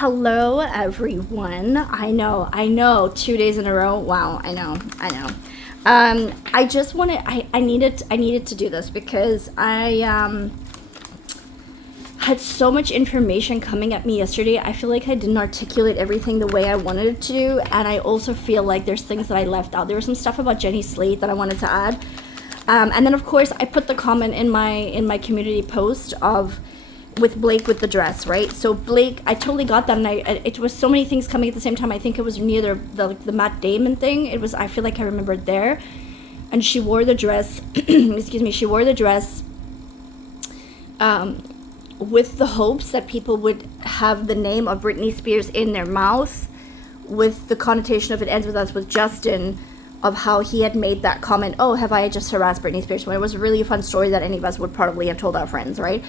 Hello, everyone. I know, 2 days in a row. Wow, I know. I just wanted, I needed to do this because I had so much information coming at me yesterday. I feel like I didn't articulate everything the way I wanted it to, and I also feel like there's things that I left out. There was some stuff about Jenny Slate that I wanted to add, and then of course I put the comment in my community post of with Blake with the dress, right? So Blake, I totally got that, and it was so many things coming at the same time. I think it was near the Matt Damon thing. It was, I feel like I remembered there, and she wore the dress. Excuse me, she wore the dress. With the hopes that people would have the name of Britney Spears in their mouth, with the connotation of it ends with us with Justin, of how he had made that comment, oh, have I just harassed Britney Spears? When it was a really fun story that any of us would probably have told our friends, right?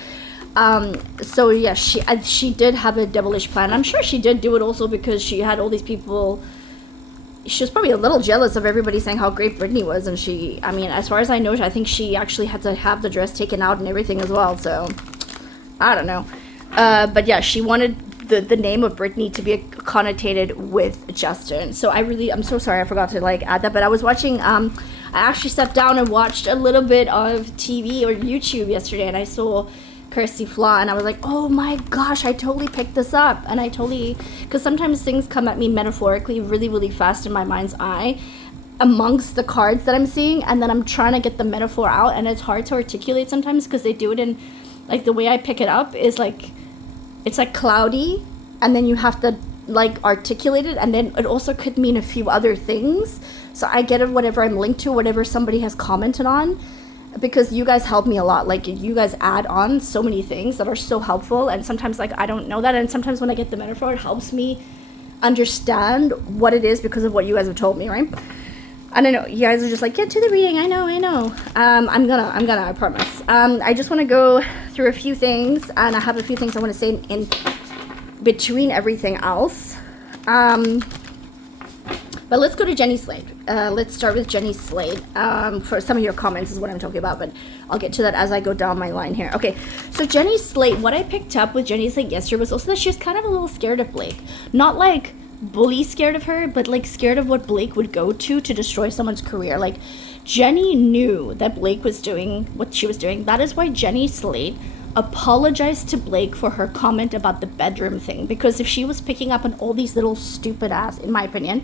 So yeah, she did have a devilish plan. I'm sure she did do it also because she had all these people. She was probably a little jealous of everybody saying how great Britney was, and I mean, as far as I know, I think she actually had to have the dress taken out and everything as well, so I don't know. But yeah, she wanted the name of Britney to be connotated with Justin. So I'm so sorry I forgot to add that. But I was watching, I actually sat down and watched a little bit of TV or YouTube yesterday, and I saw Kirsty Flaw, and I was like, oh my gosh, I totally picked this up. And because sometimes things come at me metaphorically really, really fast in my mind's eye amongst the cards that I'm seeing, and then I'm trying to get the metaphor out, and it's hard to articulate sometimes because they do it in the way I pick it up is it's cloudy, and then you have to articulate it, and then it also could mean a few other things. So I get it, whatever I'm linked to, whatever somebody has commented on, because you guys help me a lot. You guys add on so many things that are so helpful, and sometimes I don't know that, and sometimes when I get the metaphor, it helps me understand what it is because of what you guys have told me, right? I don't know, you guys are just get to the reading. I know. I'm gonna, I promise. I just want to go through a few things, and I have a few things I want to say in between everything else. But let's go to Jenny Slate. Let's start with Jenny Slate. For some of your comments is what I'm talking about, but I'll get to that as I go down my line here. Okay, so Jenny Slate, what I picked up with Jenny Slate yesterday was also that she was kind of a little scared of Blake. Not bully scared of her, but scared of what Blake would go to destroy someone's career. Jenny knew that Blake was doing what she was doing. That is why Jenny Slate apologized to Blake for her comment about the bedroom thing, because if she was picking up on all these little stupid ass, in my opinion,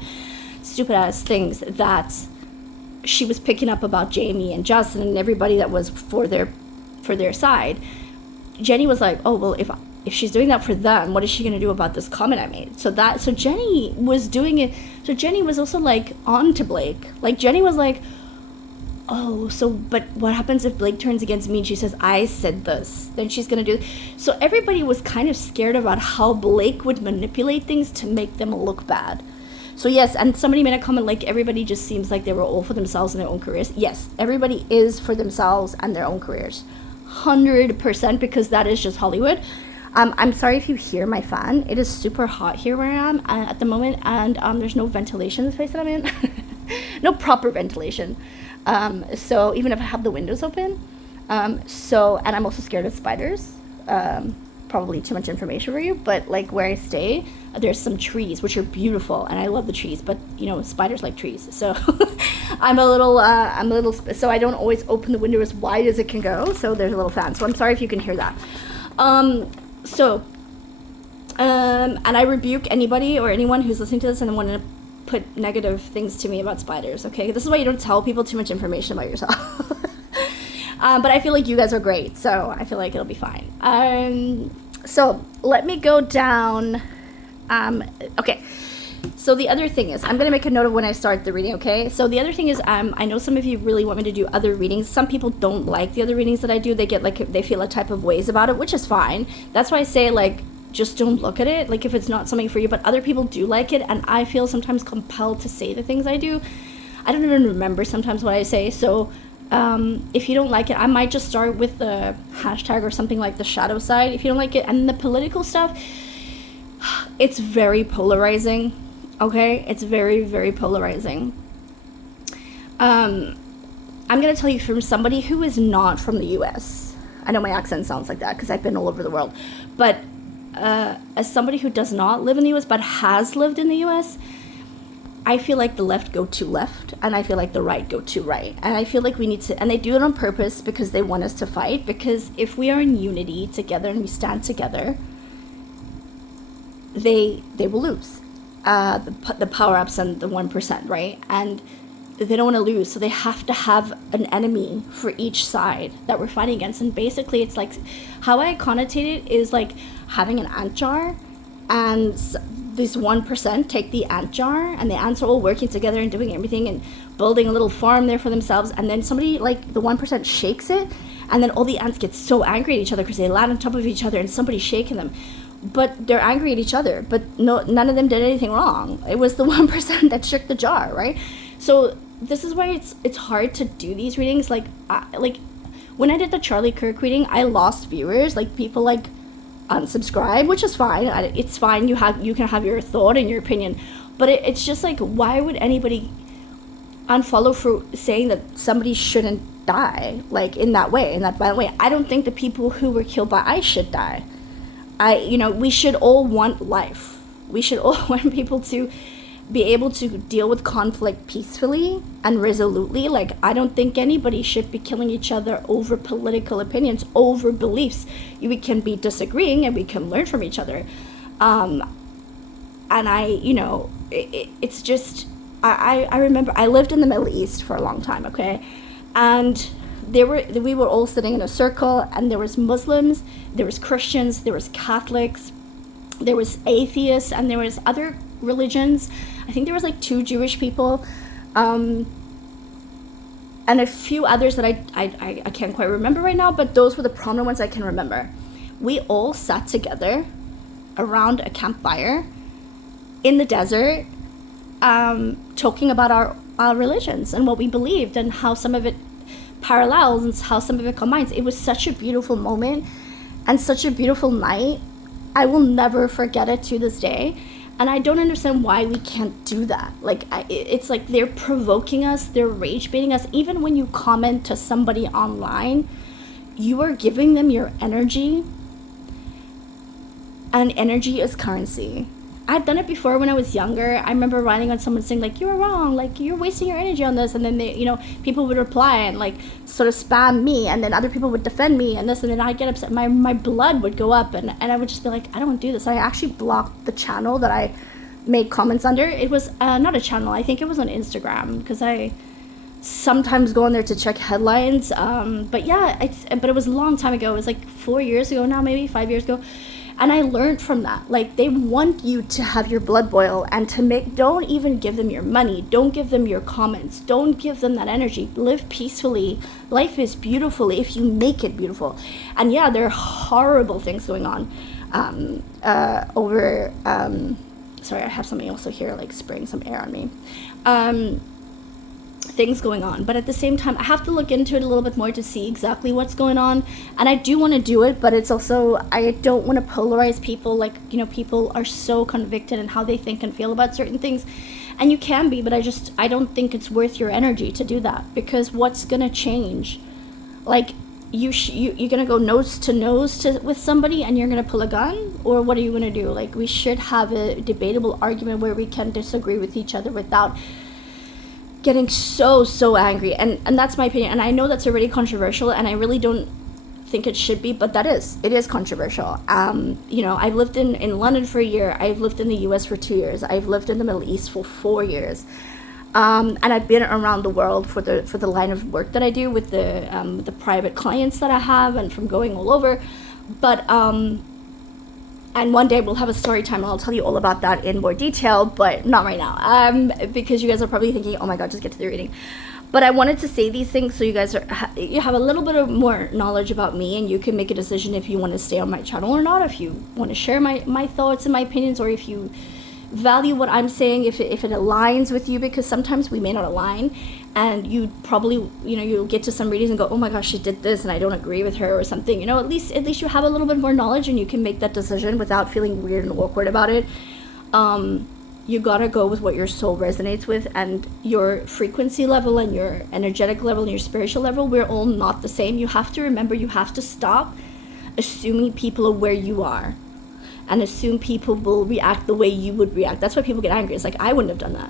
stupid ass things that she was picking up about Jamie and Justin and everybody that was for their side, Jenny was like, oh well, if she's doing that for them, what is she going to do about this comment I made? So Jenny was doing it. So Jenny was also on to Blake. Jenny was like, oh, so, but what happens if Blake turns against me and she says, I said this, then she's going to do. So everybody was kind of scared about how Blake would manipulate things to make them look bad. So yes, and somebody made a comment everybody just seems like they were all for themselves and their own careers. Yes, everybody is for themselves and their own careers. 100%, because that is just Hollywood. I'm sorry if you hear my fan. It is super hot here where I am at the moment, and there's no ventilation in the space that I'm in. No proper ventilation. So even if I have the windows open. And I'm also scared of spiders. Probably too much information for you, but where I stay, there's some trees, which are beautiful, and I love the trees, but spiders like trees. So I'm a little, so I don't always open the window as wide as it can go. So there's a little fan. So I'm sorry if you can hear that. And I rebuke anybody or anyone who's listening to this and want to put negative things to me about spiders, okay? This is why you don't tell people too much information about yourself. But I feel like you guys are great, so I feel like it'll be fine. So let me go down. Okay. So the other thing is, I'm going to make a note of when I start the reading, okay? So the other thing is, I know some of you really want me to do other readings. Some people don't like the other readings that I do. They get they feel a type of ways about it, which is fine. That's why I say just don't look at it, if it's not something for you. But other people do like it, and I feel sometimes compelled to say the things I do. I don't even remember sometimes what I say. So if you don't like it, I might just start with the hashtag or something like the shadow side if you don't like it. And the political stuff, it's very polarizing. Okay, it's very, very polarizing. I'm going to tell you from somebody who is not from the U.S. I know my accent sounds like that because I've been all over the world. But as somebody who does not live in the US but has lived in the US, I feel like the left go too left, and I feel like the right go too right. And I feel like we need to, and they do it on purpose because they want us to fight. Because if we are in unity together and we stand together, they will lose. The power ups and the 1%, right? And they don't want to lose, so they have to have an enemy for each side that we're fighting against. And basically, it's like, how I connotate it is like having an ant jar, and this 1% take the ant jar, and the ants are all working together and doing everything and building a little farm there for themselves. And then somebody, like the 1%, shakes it, and then all the ants get so angry at each other because they land on top of each other and somebody's shaking them. But they're angry at each other, but none of them did anything wrong. It was the 1% that shook the jar, right? So this is why it's hard to do these readings. Like when I did the Charlie Kirk reading, I lost viewers. Like, people like unsubscribe, which is fine. It's fine. You can have your thought and your opinion, but it's just like, why would anybody unfollow for saying that somebody shouldn't die, like in that way, in that violent way? I don't think the people who were killed by ICE should die. We should all want life. We should all want people to be able to deal with conflict peacefully and resolutely. Like, I don't think anybody should be killing each other over political opinions, over beliefs. We can be disagreeing and we can learn from each other. And it's just, I remember I lived in the Middle East for a long time, okay? And we were all sitting in a circle, and there was Muslims, there was Christians, there was Catholics, there was atheists, and there was other religions. I think there was like 2 Jewish people, and a few others that I can't quite remember right now, but those were the prominent ones I can remember. We all sat together around a campfire in the desert, talking about our religions and what we believed and how some of it parallels and how some of it combines. It was such a beautiful moment and such a beautiful night. I will never forget it to this day. And I don't understand why we can't do that. Like, it's like they're provoking us, they're rage baiting us. Even when you comment to somebody online, you are giving them your energy, and energy is currency. I've done it before when I was younger. I remember writing on someone saying, like, you're wrong, like, you're wasting your energy on this. And then people would reply and like sort of spam me, and then other people would defend me and this, and then I'd get upset. My blood would go up, and I would just be like, I don't do this. I actually blocked the channel that I made comments under. It was not a channel. I think it was on Instagram, because I sometimes go on there to check headlines. But yeah, but it was a long time ago. It was like 4 years ago now, maybe 5 years ago. And I learned from that. Like, they want you to have your blood boil and don't even give them your money. Don't give them your comments. Don't give them that energy. Live peacefully. Life is beautiful if you make it beautiful. And yeah, there are horrible things going on sorry, I have something also here, like spraying some air on me. Things going on, but at the same time I have to look into it a little bit more to see exactly what's going on. And I do want to do it, but it's also, I don't want to polarize people. Like, people are so convicted in how they think and feel about certain things, and you can be, but I don't think it's worth your energy to do that, because what's gonna change? Like, you're gonna go nose to nose with somebody and you're gonna pull a gun, or what are you gonna do? Like, we should have a debatable argument where we can disagree with each other without getting so angry. And that's my opinion, and I know that's already controversial, and I really don't think it should be, but it is controversial. I've lived in London for a year. I've lived in the US for 2 years. I've lived in the Middle East for 4 years, and I've been around the world for the line of work that I do with the private clients that I have, and from going all over. But and one day we'll have a story time, and I'll tell you all about that in more detail, but not right now, because you guys are probably thinking, oh my god, just get to the reading. But I wanted to say these things so you guys you have a little bit of more knowledge about me, and you can make a decision if you want to stay on my channel or not, if you want to share my thoughts and my opinions, or if you value what I'm saying, if it aligns with you, because sometimes we may not align, and you probably, you'll get to some readings and go, oh my gosh, she did this and I don't agree with her or something. At least you have a little bit more knowledge, and you can make that decision without feeling weird and awkward about it. You gotta go with what your soul resonates with, and your frequency level and your energetic level and your spiritual level, we're all not the same. You have to remember, you have to stop assuming people are where you are. and assume people will react the way you would react. That's why people get angry. It's like, I wouldn't have done that.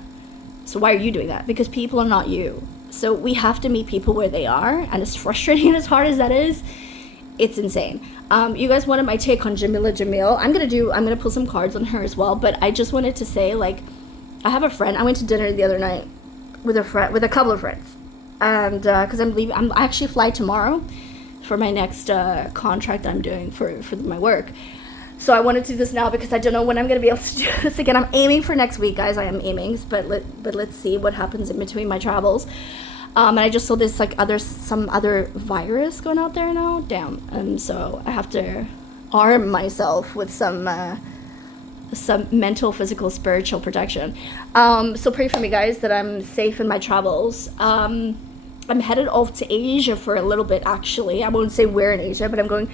So why are you doing that? Because people are not you. So we have to meet people where they are. And as frustrating and as hard as that is, it's insane. You guys wanted my take on Jamila Jamil. I'm gonna pull some cards on her as well. But I just wanted to say, like, I have a friend. I went to dinner the other night with a couple of friends, and because I actually fly tomorrow for my next contract I'm doing for my work. So I wanted to do this now because I don't know when I'm going to be able to do this again. I'm aiming for next week, guys. I am aiming, but let's see what happens in between my travels. And I just saw this like some other virus going out there now. Damn. And so I have to arm myself with some mental, physical, spiritual protection. So pray for me, guys, that I'm safe in my travels. I'm headed off to Asia for a little bit, actually. I won't say where in Asia, but I'm going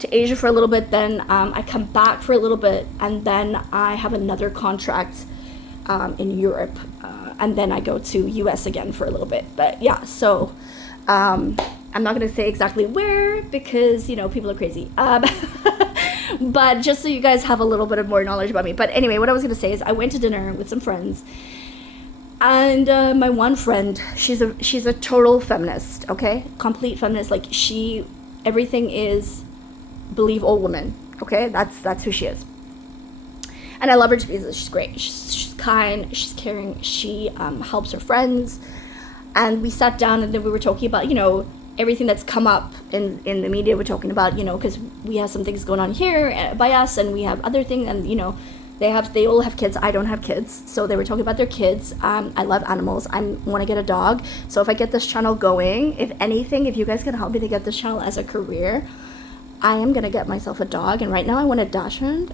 to Asia for a little bit, then I come back for a little bit, and then I have another contract in Europe, and then I go to US again for a little bit. But yeah, so I'm not going to say exactly where because, you know, people are crazy. But just so you guys have a little bit of more knowledge about me. But anyway, what I was going to say is I went to dinner with some friends, and my one friend, she's a total feminist, okay? Complete feminist. Like, everything is believe all women, okay? That's who she is. And I love her to pieces. She's great. She's kind, she's caring, she helps her friends. And we sat down and then we were talking about, you know, everything that's come up in the media. We're talking about, you know, because we have some things going on here by us, and we have other things, and, you know, they all have kids. I don't have kids. So they were talking about their kids. I love animals. I want to get a dog. So if I get this channel going, if anything, if you guys can help me to get this channel as a career, I am going to get myself a dog. And right now I want a dachshund.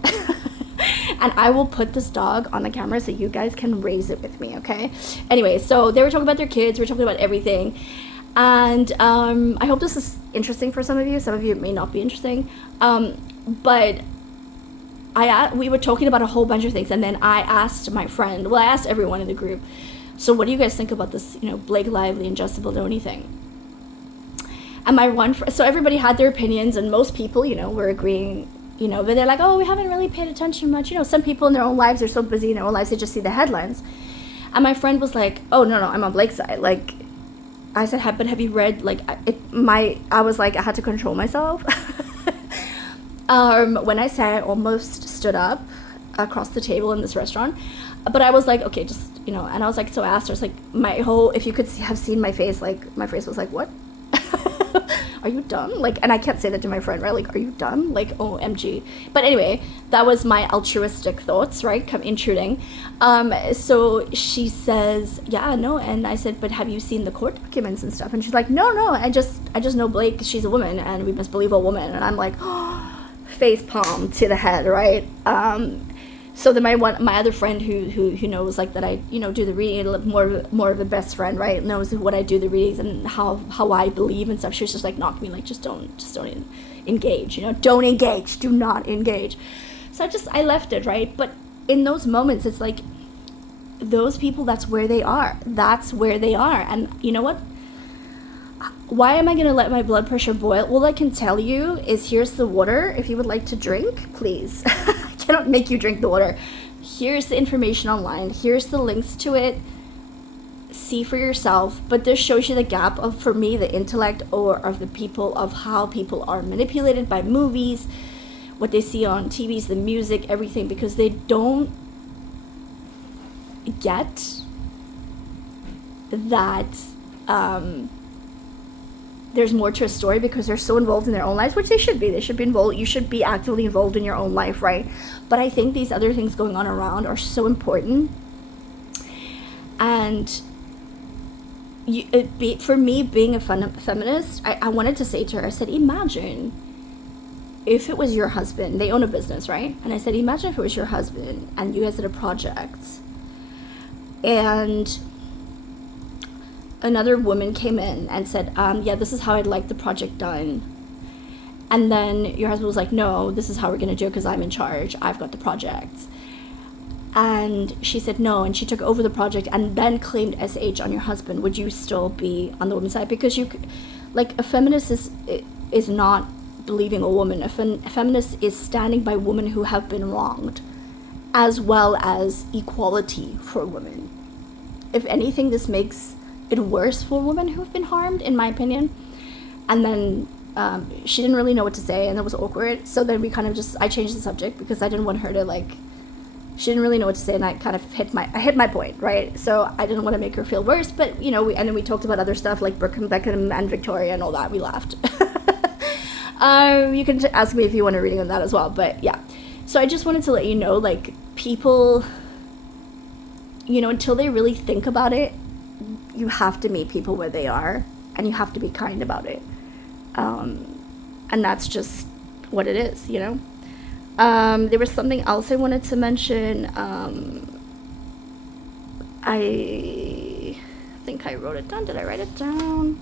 And I will put this dog on the camera so you guys can raise it with me, okay? Anyway, so they were talking about their kids. We were talking about everything. And I hope this is interesting for some of you. Some of you it may not be interesting. But we were talking about a whole bunch of things. And then I asked my friend, well, I asked everyone in the group, so what do you guys think about this, you know, Blake Lively and Jessica Baldoni thing? And my one friend, so everybody had their opinions, and most people, you know, were agreeing, you know, but they're like, oh, we haven't really paid attention much. You know, some people in their own lives are so busy in their own lives, they just see the headlines. And my friend was like, oh, no, I'm on Blake's side. Like, I said, but have you read, like, I was like, I had to control myself. When I say I almost stood up across the table in this restaurant, but I was like, okay, just, you know, and I was like, so I asked her, it's like, if you could have seen my face, like, my face was like, what? Are you dumb? Like, and I can't say that to my friend, right? Like, are you dumb? Like, OMG. But anyway, that was my altruistic thoughts, right? Come intruding. So she says, yeah, no. And I said, but have you seen the court documents and stuff? And she's like, no, I just know Blake, she's a woman, and we must believe a woman. And I'm like, oh, face palm to the head, right? So then my other friend who knows, like, that I, you know, do the reading, more of a best friend, right, knows what I do the readings and how I believe and stuff. She was just like, knock me, like, just don't engage, you know, don't engage, do not engage. So I left it, right? But in those moments, it's like, those people, that's where they are. And you know what? Why am I going to let my blood pressure boil? All I can tell you is, here's the water. If you would like to drink, please. I cannot make you drink the water. Here's the information online. Here's the links to it. See for yourself. But this shows you the gap of, for me, the intellect or of the people, of how people are manipulated by movies, what they see on TVs, the music, everything, because they don't get that there's more to a story, because they're so involved in their own lives, which they should be. They should be involved. You should be actively involved in your own life, right? But I think these other things going on around are so important. And for me, being a feminist, I wanted to say to her, I said, imagine if it was your husband. They own a business, right? And I said, imagine if it was your husband and you guys had a project, and another woman came in and said, yeah, this is how I'd like the project done. And then your husband was like, no, this is how we're going to do it because I'm in charge. I've got the project. And she said no, and she took over the project and then claimed SH on your husband. Would you still be on the woman's side? Because you, like, a feminist is not believing a woman. A feminist is standing by women who have been wronged, as well as equality for women. If anything, this makes it worse for women who have been harmed, in my opinion. And then she didn't really know what to say, and it was awkward. So then we kind of I changed the subject because I didn't want her to she didn't really know what to say, and I kind of hit my point, right? So I didn't want to make her feel worse, but and then we talked about other stuff like Brooke and Beckham and Victoria and all that. We laughed. You can ask me if you want a reading on that as well, but yeah. So I just wanted to let you know, people, until they really think about it, you have to meet people where they are, and you have to be kind about it. And that's just what it is, There was something else I wanted to mention. I think I wrote it down. Did I write it down?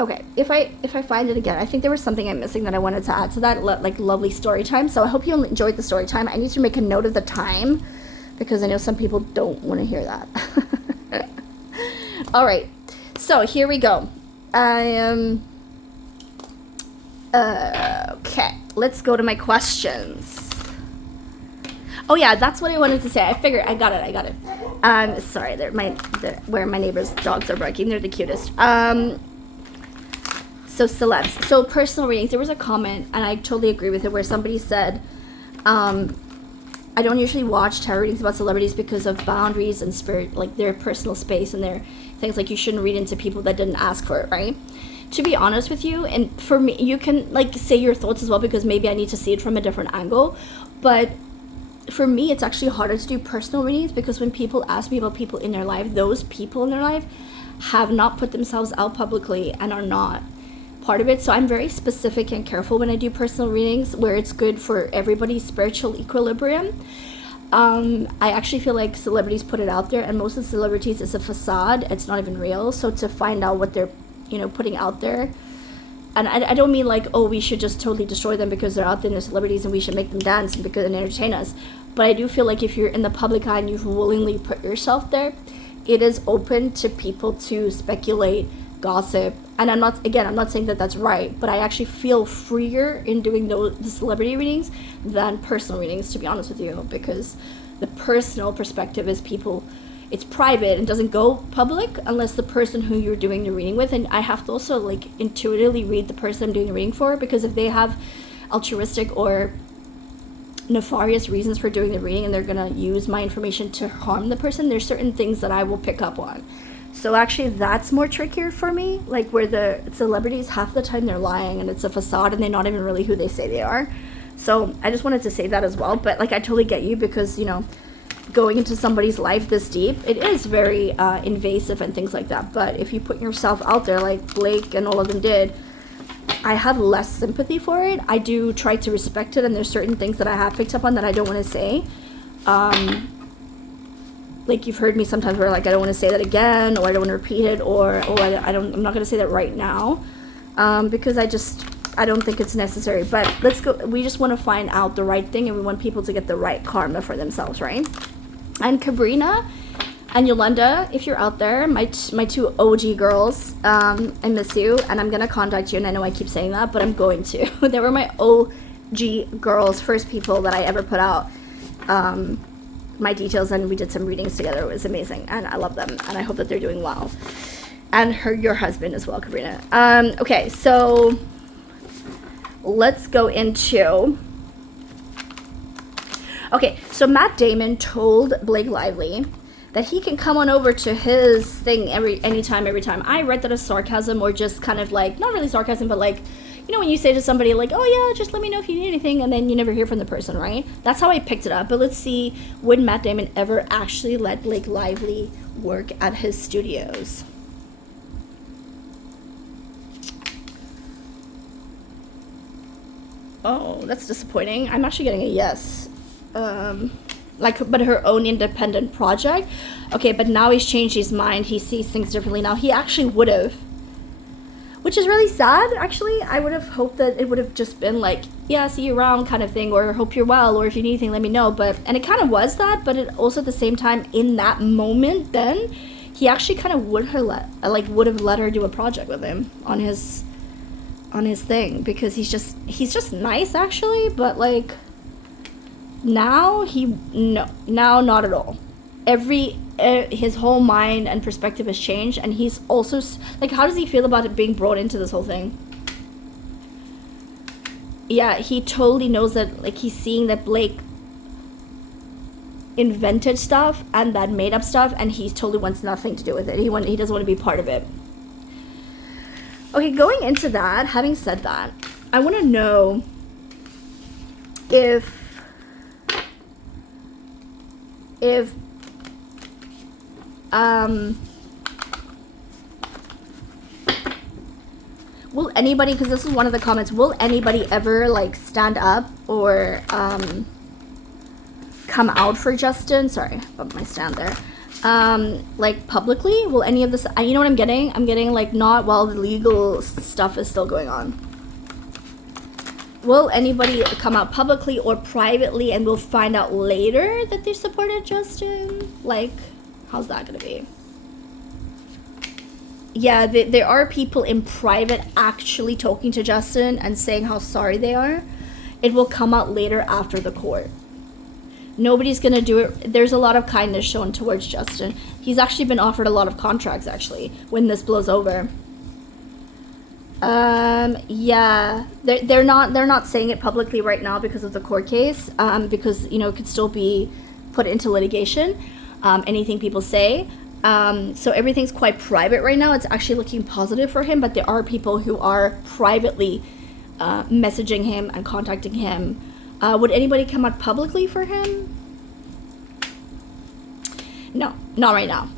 Okay, if I find it again, I think there was something I'm missing that I wanted to add to that, lovely story time. So I hope you enjoyed the story time. I need to make a note of the time because I know some people don't want to hear that. All right, so here we go. I am okay. Let's go to my questions. Oh yeah, that's what I wanted to say. I figured I got it. Sorry, they're where my neighbor's dogs are barking. They're the cutest. So celebs. So personal readings. There was a comment, and I totally agree with it, where somebody said, I don't usually watch tarot readings about celebrities because of boundaries and spirit, their personal space and their things. You shouldn't read into people that didn't ask for it, right? To be honest with you, and for me, you can say your thoughts as well, because maybe I need to see it from a different angle. But for me, it's actually harder to do personal readings because when people ask me about people in their life, those people in their life have not put themselves out publicly and are not part of it. So I'm very specific and careful when I do personal readings, where it's good for everybody's spiritual equilibrium. I actually feel like celebrities put it out there, and most of the celebrities is a facade. It's not even real. So to find out what they're putting out there, and I don't mean we should just totally destroy them because they're out there and they're celebrities and we should make them dance and entertain us. But I do feel like if you're in the public eye and you've willingly put yourself there, it is open to people to speculate, gossip. And I'm not saying that that's right, but I actually feel freer in doing the celebrity readings than personal readings, to be honest with you, because the personal perspective is it's private and doesn't go public unless the person who you're doing the reading with. And I have to also intuitively read the person I'm doing the reading for, because if they have altruistic or nefarious reasons for doing the reading and they're gonna use my information to harm the person, there's certain things that I will pick up on. So actually that's more trickier for me, where the celebrities, half the time they're lying and it's a facade and they're not even really who they say they are. So I just wanted to say that as well. But I totally get you, because going into somebody's life this deep, it is very invasive and things like that. But if you put yourself out there like Blake and all of them did, I have less sympathy for it. I do try to respect it, and there's certain things that I have picked up on that I don't want to say. You've heard me sometimes where I don't want to say that again, or I don't want to repeat it, or I'm not going to say that right now, because I don't think it's necessary. But let's go. We just want to find out the right thing, and we want people to get the right karma for themselves, right? And Cabrina and Yolanda, if you're out there, my two OG girls, I miss you, and I'm gonna contact you. And I know I keep saying that, but I'm going to. They were my OG girls, first people that I ever put out my details, and we did some readings together. It was amazing, and I love them, and I hope that they're doing well. And your husband as well, Cabrina. Okay, so let's go into. Okay, so Matt Damon told Blake Lively that he can come on over to his thing anytime, every time. I read that as sarcasm, or just kind of not really sarcasm, but when you say to somebody oh yeah, just let me know if you need anything, and then you never hear from the person, right? That's how I picked it up. But let's see, would Matt Damon ever actually let Blake Lively work at his studios? Oh, that's disappointing. I'm actually getting a yes. But her own independent project. Okay, but now he's changed his mind. He sees things differently now. He actually would have. which is really sad, actually. I would have hoped that it would have just been like, yeah, see you around kind of thing, or hope you're well, or if you need anything, let me know. But, and it kind of was that, but it also at the same time, in that moment then, he actually kind of would have let her do a project with him on his thing, because he's just nice, actually. But like, now now not at all. His whole mind and perspective has changed, and he's also like, how does he feel about it being brought into this whole thing? Yeah, he totally knows that, like, he's seeing that Blake invented stuff and that made up stuff, and he totally wants nothing to do with it. He doesn't want to be part of it. Okay, going into that, having said that, I want to know if will anybody, because this is one of the comments, will anybody ever like stand up or come out for Justin? Sorry about my stand there. Like publicly, will any of this, you know what I'm getting? I'm getting like, not while the legal stuff is still going on. Will anybody come out publicly or privately and we'll find out later that they supported Justin? Like, how's that gonna be? Yeah, there are people in private actually talking to Justin and saying how sorry they are. It will come out later after the court. Nobody's gonna do it. There's a lot of kindness shown towards Justin. He's actually been offered a lot of contracts, actually, when this blows over. Yeah, they're not saying it publicly right now because of the court case, because, you know, it could still be put into litigation, anything people say. So everything's quite private right now. It's actually looking positive for him, but there are people who are privately messaging him and contacting him. Would anybody come out publicly for him? No, not right now.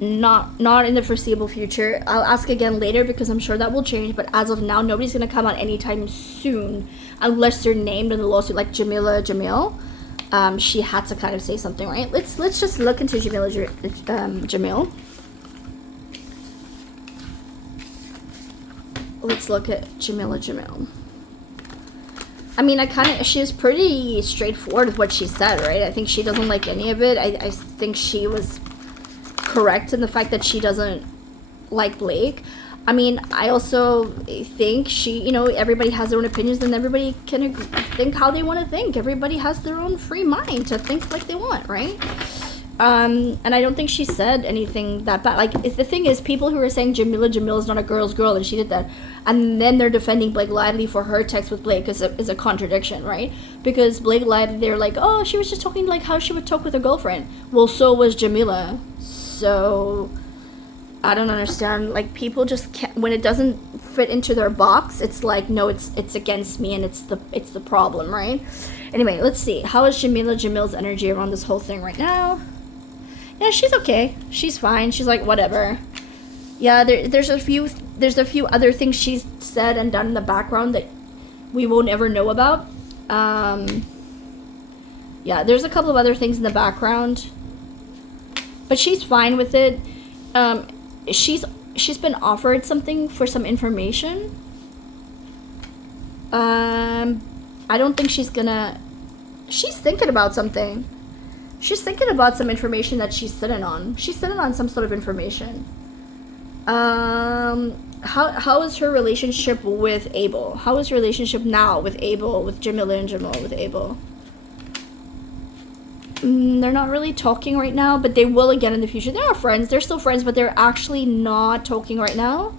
Not in the foreseeable future. I'll ask again later because I'm sure that will change, but as of now, nobody's going to come out anytime soon unless they're named in the lawsuit, like Jamil. She had to kind of say something, right? Let's just look into Jamil. Let's look at Jamil. I mean, she was pretty straightforward with what she said, right? I think she doesn't like any of it. I think she was correct in the fact that she doesn't like Blake. I mean, I also think everybody has their own opinions and everybody can think how they want to think. Everybody has their own free mind to think like they want, right? And I don't think she said anything that bad. Like, the thing is, people who are saying Jamil is not a girl's girl and she did that, and then they're defending Blake Lively for her text with Blake is a contradiction, right? Because Blake Lively, they're like, oh, she was just talking like how she would talk with her girlfriend. Well, so was Jamila. So I don't understand. Like, people just can't, when it doesn't fit into their box, it's like, no, it's against me and it's the problem, right? Anyway, let's see. How is Jamil's energy around this whole thing right now? Yeah, she's okay. She's fine. She's like, whatever. Yeah, there's a few other things she's said and done in the background that we won't ever know about. Yeah, there's a couple of other things in the background, but she's fine with it. She's been offered something for some information. I don't think she's thinking about something. She's thinking about some information that she's sitting on. She's sitting on some sort of information. How is her relationship with Abel? How is her relationship now with Abel, with Jamila and Jamal, with Abel? They're not really talking right now, but they will again in the future. They are friends. They're still friends, but they're actually not talking right now.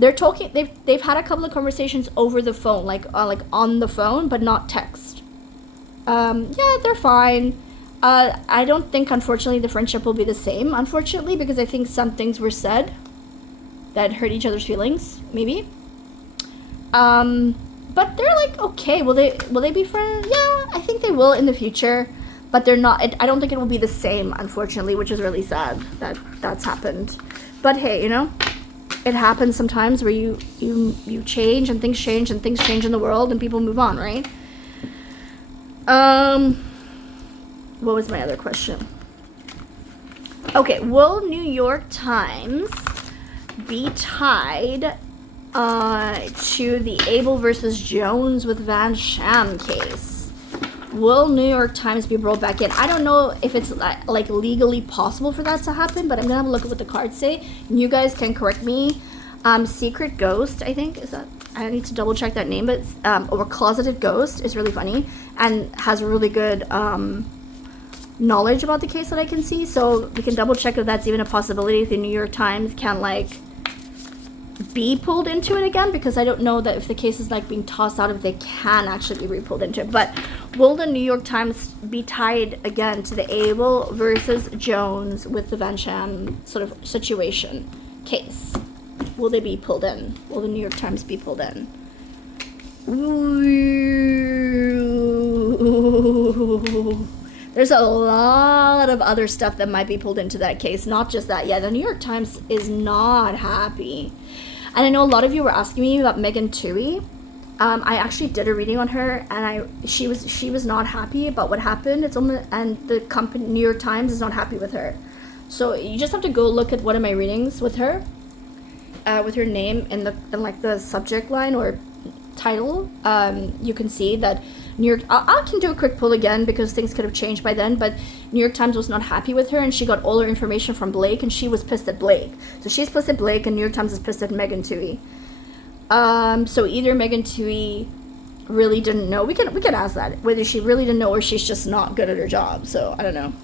They're talking. They've had a couple of conversations over the phone, like on the phone, but not text. Yeah, they're fine. I don't think, unfortunately, the friendship will be the same, unfortunately, because I think some things were said that hurt each other's feelings, maybe. But they're like, okay, will they be friends? Yeah, I think they will in the future, but they're not. I don't think it will be the same, unfortunately, which is really sad that that's happened. But hey, it happens sometimes where you change and things change in the world and people move on, right? What was my other question? Okay, will New York Times be tied to the Abel versus Jones with Van Sham case. Will New York Times be brought back in? I don't know if it's like legally possible for that to happen, but I'm gonna have a look at what the cards say, and you guys can correct me. Secret Ghost, I think, is that, I need to double check that name, but or Closeted Ghost is really funny and has a really good knowledge about the case that I can see, so we can double check if that's even a possibility if the New York Times can like be pulled into it again, because I don't know that if the case is like being tossed out, if they can actually be re-pulled into it. But will the New York Times be tied again to the Abel versus Jones with the Van Sham sort of situation case? Will they be pulled in? Will the New York Times be pulled in? Ooh. There's a lot of other stuff that might be pulled into that case, not just that. Yeah, the New York Times is not happy. And I know a lot of you were asking me about Megan Twohey. I actually did a reading on her, and she was not happy about what happened. And the company New York Times is not happy with her. So you just have to go look at one of my readings with her name in like the subject line or title. You can see that I can do a quick pull again because things could have changed by then, but New York Times was not happy with her, and she got all her information from Blake, and she was pissed at Blake. So she's pissed at Blake, and New York Times is pissed at Megan Twohey. So either Megan Twohey really didn't know. We could ask that, whether she really didn't know or she's just not good at her job. So I don't know.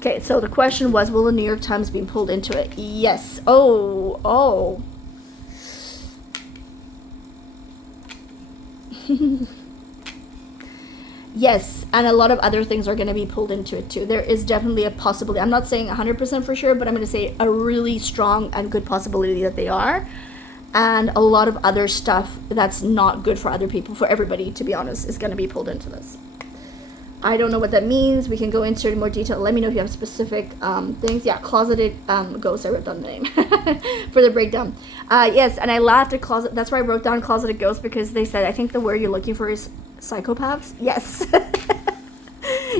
Okay, so the question was, will the New York Times be pulled into it? Yes. Oh. Yes, and a lot of other things are going to be pulled into it too. There is definitely a possibility. I'm not saying 100% for sure, but I'm going to say a really strong and good possibility that they are. And a lot of other stuff that's not good for other people, for everybody, to be honest, is going to be pulled into this. I don't know what that means. We can go into it in more detail. Let me know if you have specific things. Yeah, Closeted Ghost. I wrote down the name for the breakdown. Yes, and I laughed at Closet. That's why I wrote down Closeted Ghost, because they said, I think the word you're looking for is psychopaths. Yes.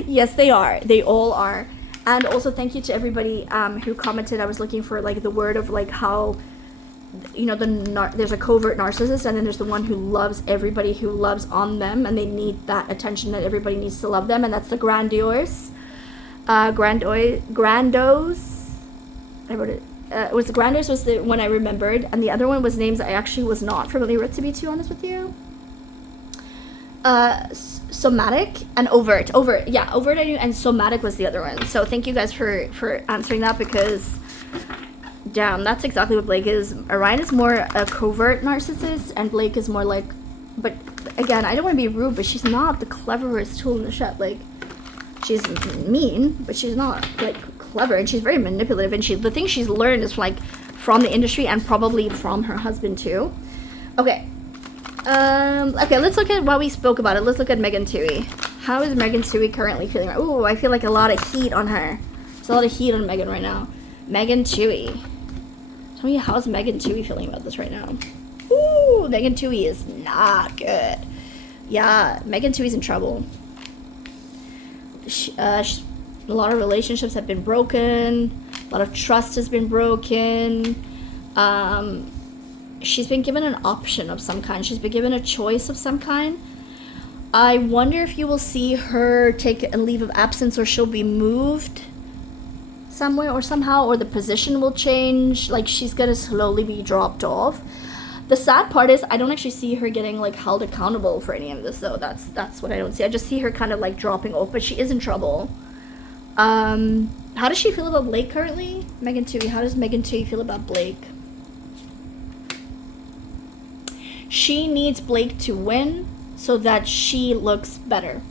Yes, they are. They all are. And also thank you to everybody who commented. I was looking for like the word of like how, you know, there's a covert narcissist, and then there's the one who loves everybody, who loves on them, and they need that attention, that everybody needs to love them, and that's the grandiose. Grandos. I wrote it. It was the grandiose was the one I remembered, and the other one was names I actually was not familiar with, to be too honest with you. Somatic and overt. Yeah, overt I knew, and somatic was the other one. So thank you guys for answering that, because damn, that's exactly what Blake is. Orion is more a covert narcissist, and Blake is more like, but again, I don't want to be rude, but she's not the cleverest tool in the shed. Like, she's mean, but she's not like clever, and she's very manipulative, and the thing she's learned is like from the industry and probably from her husband too. Okay. Okay, let's look at what we spoke about it. Let's look at Megan Twohey. How is Megan Twohey currently feeling? Ooh, I feel like a lot of heat on her. There's a lot of heat on Megan right now. Megan Twohey. Tell me, how's Megan Twohey feeling about this right now? Ooh, Megan Twohey is not good. Yeah, Megan Twohey's in trouble. A lot of relationships have been broken. A lot of trust has been broken. She's been given an option of some kind. She's been given a choice of some kind. I wonder if you will see her take a leave of absence, or she'll be moved somewhere or somehow, or the position will change. Like, she's gonna slowly be dropped off. The sad part is I don't actually see her getting like held accountable for any of this, though. That's what I don't see. I just see her kind of like dropping off, but she is in trouble. How does she feel about Blake currently? Megan Twohey. How does Megan Twohey feel about Blake? She needs Blake to win so that she looks better.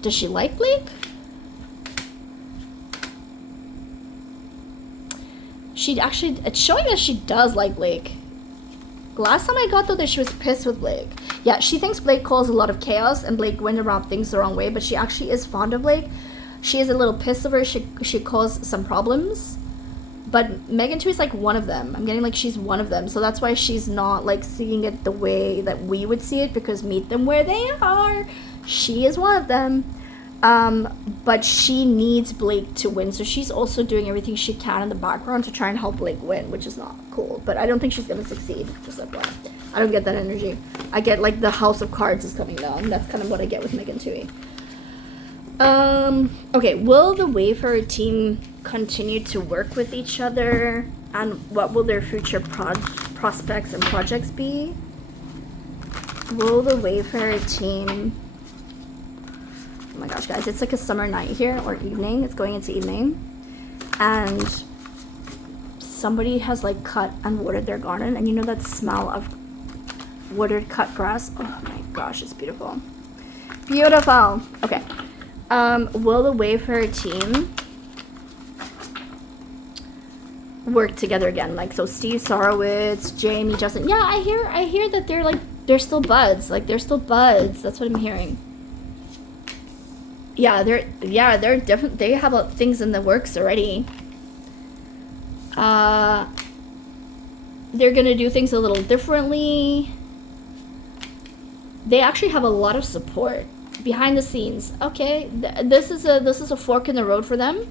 Does she like Blake? It's showing that she does like Blake. Last time I got, though, that she was pissed with Blake. Yeah, she thinks Blake caused a lot of chaos and Blake went around things the wrong way, but she actually is fond of Blake. She is a little pissed of her. She caused some problems. But Megan Twohey is like one of them. I'm getting like she's one of them. So that's why she's not like seeing it the way that we would see it, because meet them where they are. She is one of them. But she needs Blake to win, so she's also doing everything she can in the background to try and help Blake win, which is not cool. But I don't think she's gonna succeed. Just like that. I don't get that energy. I get like the House of Cards is coming down. That's kind of what I get with Megan Tui. Okay, will the Wayfarer team continue to work with each other? And what will their future prospects and projects be? Will the Wayfarer team... Oh my gosh, guys, it's like a summer night here, or evening. It's going into evening. And somebody has like cut and watered their garden. And you know that smell of watered cut grass? Oh my gosh, it's beautiful. Beautiful. Okay. Will the Wayfarer team work together again? Like, so Steve Sarowitz, Jamie, Justin. Yeah, I hear that they're still buds. Like, they're still buds. That's what I'm hearing. Yeah, they're different. They have things in the works already. They're gonna do things a little differently. They actually have a lot of support behind the scenes. Okay, this is a fork in the road for them.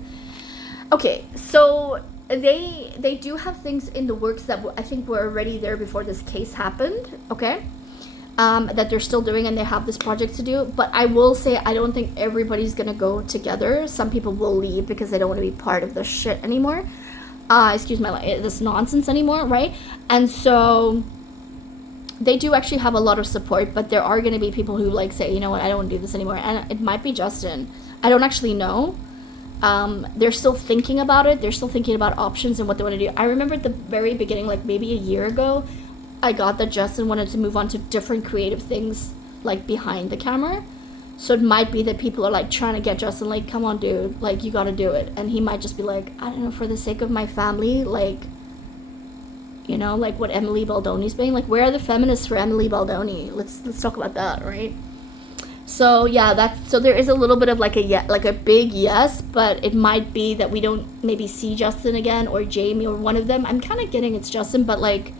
Okay, so they do have things in the works that I think were already there before this case happened. Okay. That they're still doing, and they have this project to do. But I will say, I don't think everybody's gonna go together. Some people will leave because they don't want to be part of this shit anymore. Excuse my, this nonsense anymore, right? And so they do actually have a lot of support, but there are gonna be people who like say, you know what, I don't want to do this anymore. And it might be Justin. I don't actually know. They're still thinking about it. They're still thinking about options and what they want to do. I remember at the very beginning, like maybe a year ago, I got that Justin wanted to move on to different creative things, like behind the camera. So it might be that people are like trying to get Justin, like, come on, dude, like, you gotta do it. And he might just be like, I don't know, for the sake of my family, like, you know, like what Emily Baldoni's being, like, where are the feminists for Emily Baldoni? Let's talk about that, right? So yeah, so there is a little bit of like a big yes, but it might be that we don't maybe see Justin again, or Jamie, or one of them. I'm kind of getting it's Justin, but like,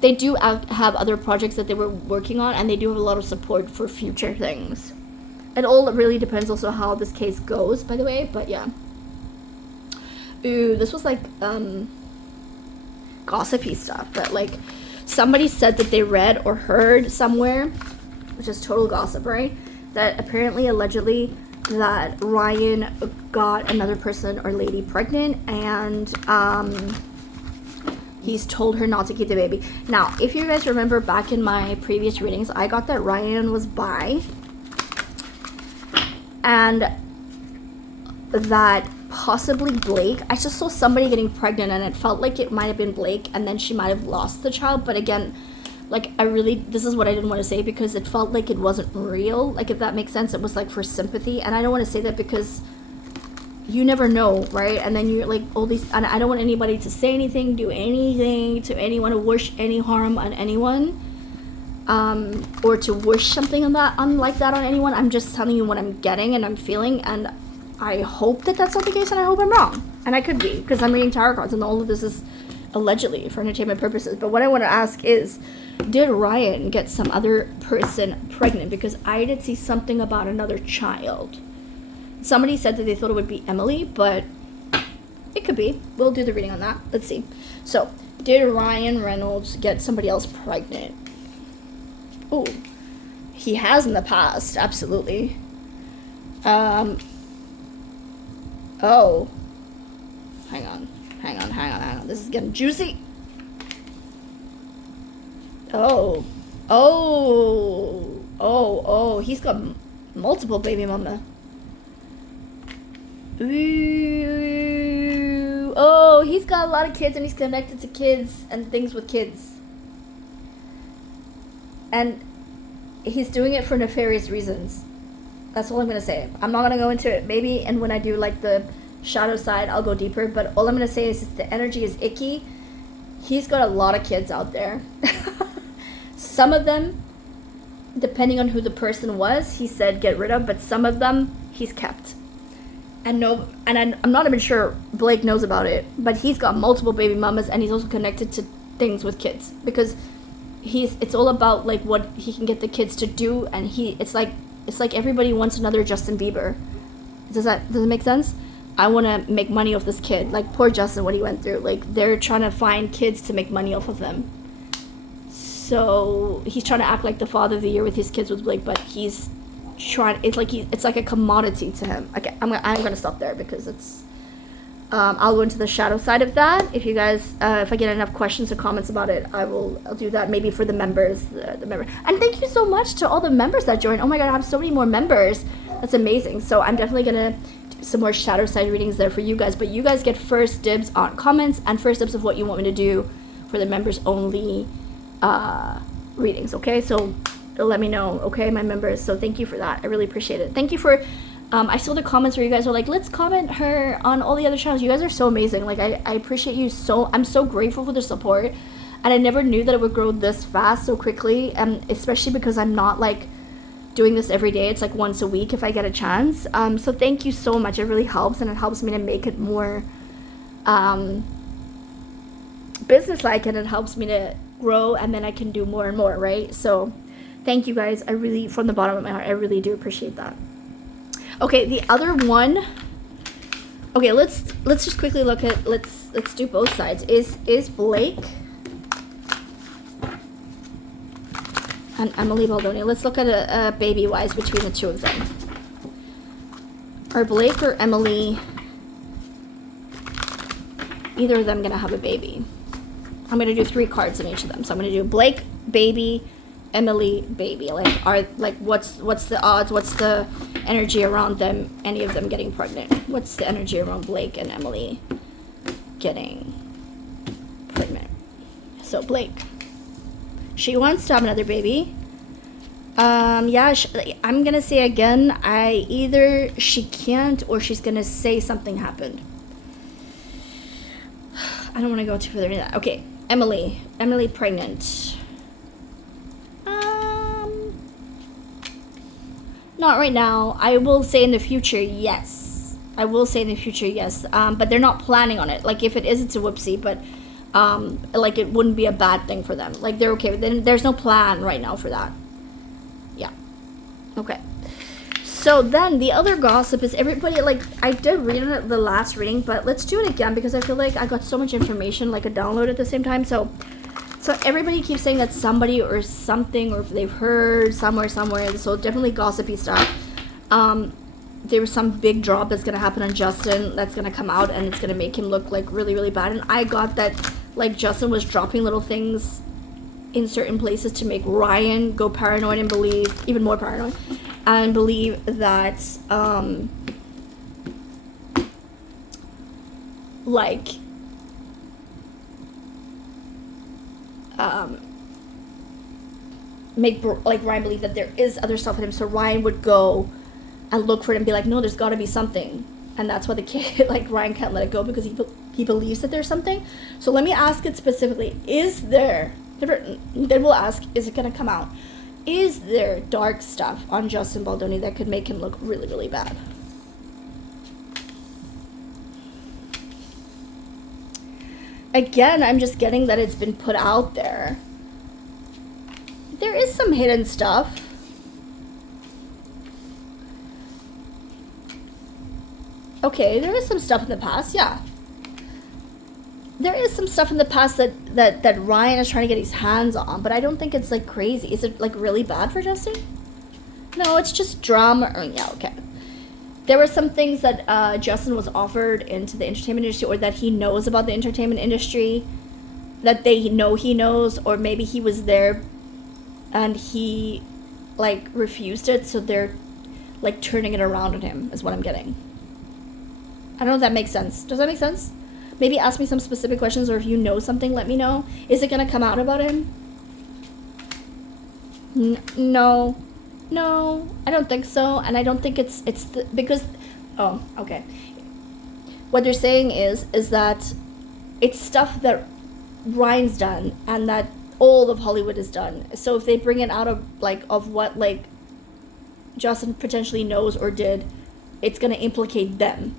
they do have other projects that they were working on, and they do have a lot of support for future things. It all really depends also how this case goes, by the way, but yeah. Ooh, this was like gossipy stuff, but like somebody said that they read or heard somewhere, which is total gossip, right? That apparently, allegedly, that Ryan got another person or lady pregnant, and he's told her not to keep the baby. Now, if you guys remember back in my previous readings, I got that Ryan was bi. And that possibly Blake, I just saw somebody getting pregnant and it felt like it might have been Blake, and then she might have lost the child. But again, like, this is what I didn't want to say because it felt like it wasn't real. Like, if that makes sense, it was like for sympathy. And I don't want to say that because you never know, right? And then you're like, all these, and I don't want anybody to say anything, do anything to anyone, or wish any harm on anyone, or to wish something like that on anyone. I'm just telling you what I'm getting and I'm feeling, and I hope that that's not the case, and I hope I'm wrong, and I could be, because I'm reading tarot cards and all of this is allegedly for entertainment purposes. But what I want to ask is, did Ryan get some other person pregnant? Because I did see something about another child. Somebody said that they thought it would be Emily, but it could be. We'll do the reading on that. Let's see. So, did Ryan Reynolds get somebody else pregnant? Oh, he has in the past, absolutely. Oh. Hang on. This is getting juicy. Oh. He's got multiple baby mama. Ooh. Oh, he's got a lot of kids, and he's connected to kids and things with kids. And he's doing it for nefarious reasons. That's all I'm going to say. I'm not going to go into it. Maybe, and when I do like the shadow side, I'll go deeper. But all I'm going to say is the energy is icky. He's got a lot of kids out there. Some of them, depending on who the person was, he said get rid of. But some of them, he's kept. And I'm not even sure Blake knows about it, but he's got multiple baby mamas, and he's also connected to things with kids, because it's all about like what he can get the kids to do, and it's like everybody wants another Justin Bieber. Does it make sense? I want to make money off this kid. Like, poor Justin, what he went through. Like, they're trying to find kids to make money off of them. So he's trying to act like the father of the year with his kids with Blake, but he's trying. It's like a commodity to him. Okay, I'm gonna stop there because it's. I'll go into the shadow side of that. If you guys, if I get enough questions or comments about it, I'll do that maybe for the members, the member. And thank you so much to all the members that joined. Oh my God, I have so many more members. That's amazing. So I'm definitely gonna do some more shadow side readings there for you guys. But you guys get first dibs on comments and first dibs of what you want me to do for the members only readings. Okay, so let me know. Okay, my members. So thank you for that. I really appreciate it. Thank you for. I saw the comments where you guys were like, let's comment her on all the other channels. You guys are so amazing. Like, I appreciate you so. I'm so grateful for the support. And I never knew that it would grow this fast so quickly. And especially because I'm not, like, doing this every day. It's, like, once a week if I get a chance. So thank you so much. It really helps. And it helps me to make it more business-like. And it helps me to grow. And then I can do more and more, right? So thank you guys. I really, from the bottom of my heart, I really do appreciate that. Okay, the other one. Okay, let's just quickly look at let's do both sides. Is Blake and Emily Baldoni. Let's look at a baby wise between the two of them. Are Blake or Emily, either of them, gonna have a baby? I'm gonna do 3 cards in each of them. So I'm gonna do Blake, baby, Emily, baby. What's the odds? What's the energy around them, any of them getting pregnant? What's the energy around Blake and Emily getting pregnant? So Blake, she wants to have another baby. Yeah, I'm gonna say again, either she can't or she's gonna say something happened. I don't want to go too further into that. Okay, Emily pregnant. Not right now. I will say in the future, yes. But they're not planning on it. Like, if it is, it's a whoopsie. But, like, it wouldn't be a bad thing for them. Like, they're okay. Then there's no plan right now for that. Yeah. Okay. So then the other gossip is everybody, like, I did read it the last reading, but let's do it again because I feel like I got so much information, like a download at the same time. So everybody keeps saying that somebody or something, or if they've heard somewhere, so definitely gossipy stuff. There was some big drop that's going to happen on Justin that's going to come out, and it's going to make him look, like, really, really bad. And I got that, like, Justin was dropping little things in certain places to make Ryan go paranoid and believe, even more paranoid, and believe that, make Ryan believe that there is other stuff in him, so Ryan would go and look for it and be like, no, there's got to be something. And that's why the kid, like, Ryan can't let it go because he believes that there's something. So let me ask it specifically. Is there, then we'll ask, is it going to come out? Is there dark stuff on Justin Baldoni that could make him look really, really bad? Again, I'm just getting that it's been put out there. There is some hidden stuff. Okay, there is some stuff in the past, yeah. There is some stuff in the past that Ryan is trying to get his hands on, but I don't think it's, like, crazy. Is it, like, really bad for Justin? No, it's just drama. Yeah, okay. There were some things that Justin was offered into the entertainment industry, or that he knows about the entertainment industry, that they know he knows, or maybe he was there and he, like, refused it, so they're, like, turning it around on him, is what I'm getting. I don't know if that makes sense. Does that make sense? Maybe ask me some specific questions, or if you know something, let me know. Is it going to come out about him? No, I don't think so. And I don't think because, oh, okay. What they're saying is that it's stuff that Ryan's done and that all of Hollywood has done. So if they bring it out of what, like, Justin potentially knows or did, it's going to implicate them.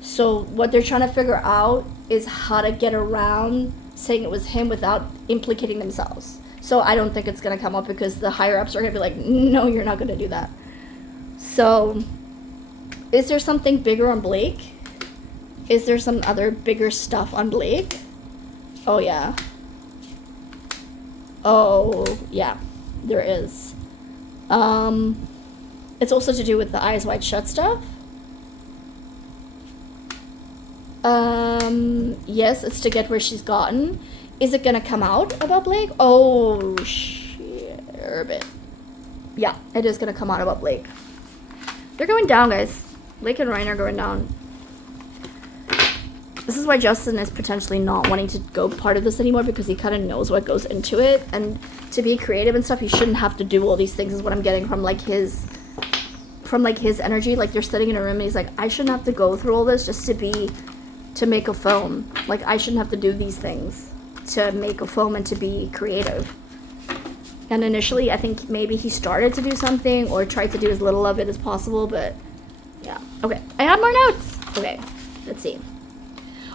So what they're trying to figure out is how to get around saying it was him without implicating themselves. So I don't think it's going to come up because the higher ups are going to be like, no, you're not going to do that. So Is there something bigger on Blake? Is there some other bigger stuff on Blake? Oh, yeah. Oh, yeah. There is. It's also to do with the Eyes Wide Shut stuff. Yes, it's to get where she's gotten. Is it gonna come out about Blake? Oh, shit. Yeah, it is gonna come out about Blake. They're going down, guys. Blake and Ryan are going down. This is why Justin is potentially not wanting to go part of this anymore, because he kind of knows what goes into it. And to be creative and stuff, he shouldn't have to do all these things, is what I'm getting from like his energy. Like, they're sitting in a room and he's like, I shouldn't have to go through all this just to make a film. Like, I shouldn't have to do these things to make a film and to be creative. And initially, I think maybe he started to do something or tried to do as little of it as possible, but yeah. Okay, I have more notes. Okay, let's see.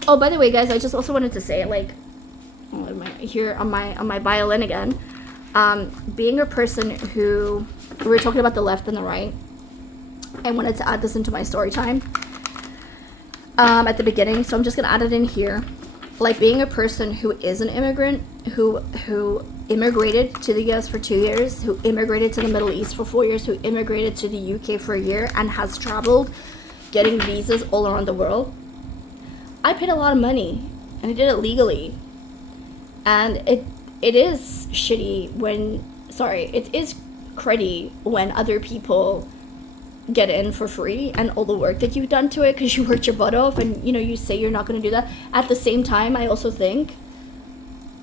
Oh, by the way, guys, I just also wanted to say, like, here on my violin again, being a person who, we were talking about the left and the right, I wanted to add this into my story time at the beginning, so I'm just gonna add it in here. Like, being a person who is an immigrant, who immigrated to the US for 2 years, who immigrated to the Middle East for 4 years, who immigrated to the UK for a year, and has traveled getting visas all around the world. I paid a lot of money, and I did it legally. And it is shitty when, it is cruddy when other people get in for free and all the work that you've done to it because you worked your butt off, and you say you're not going to do that. At the same time, I also think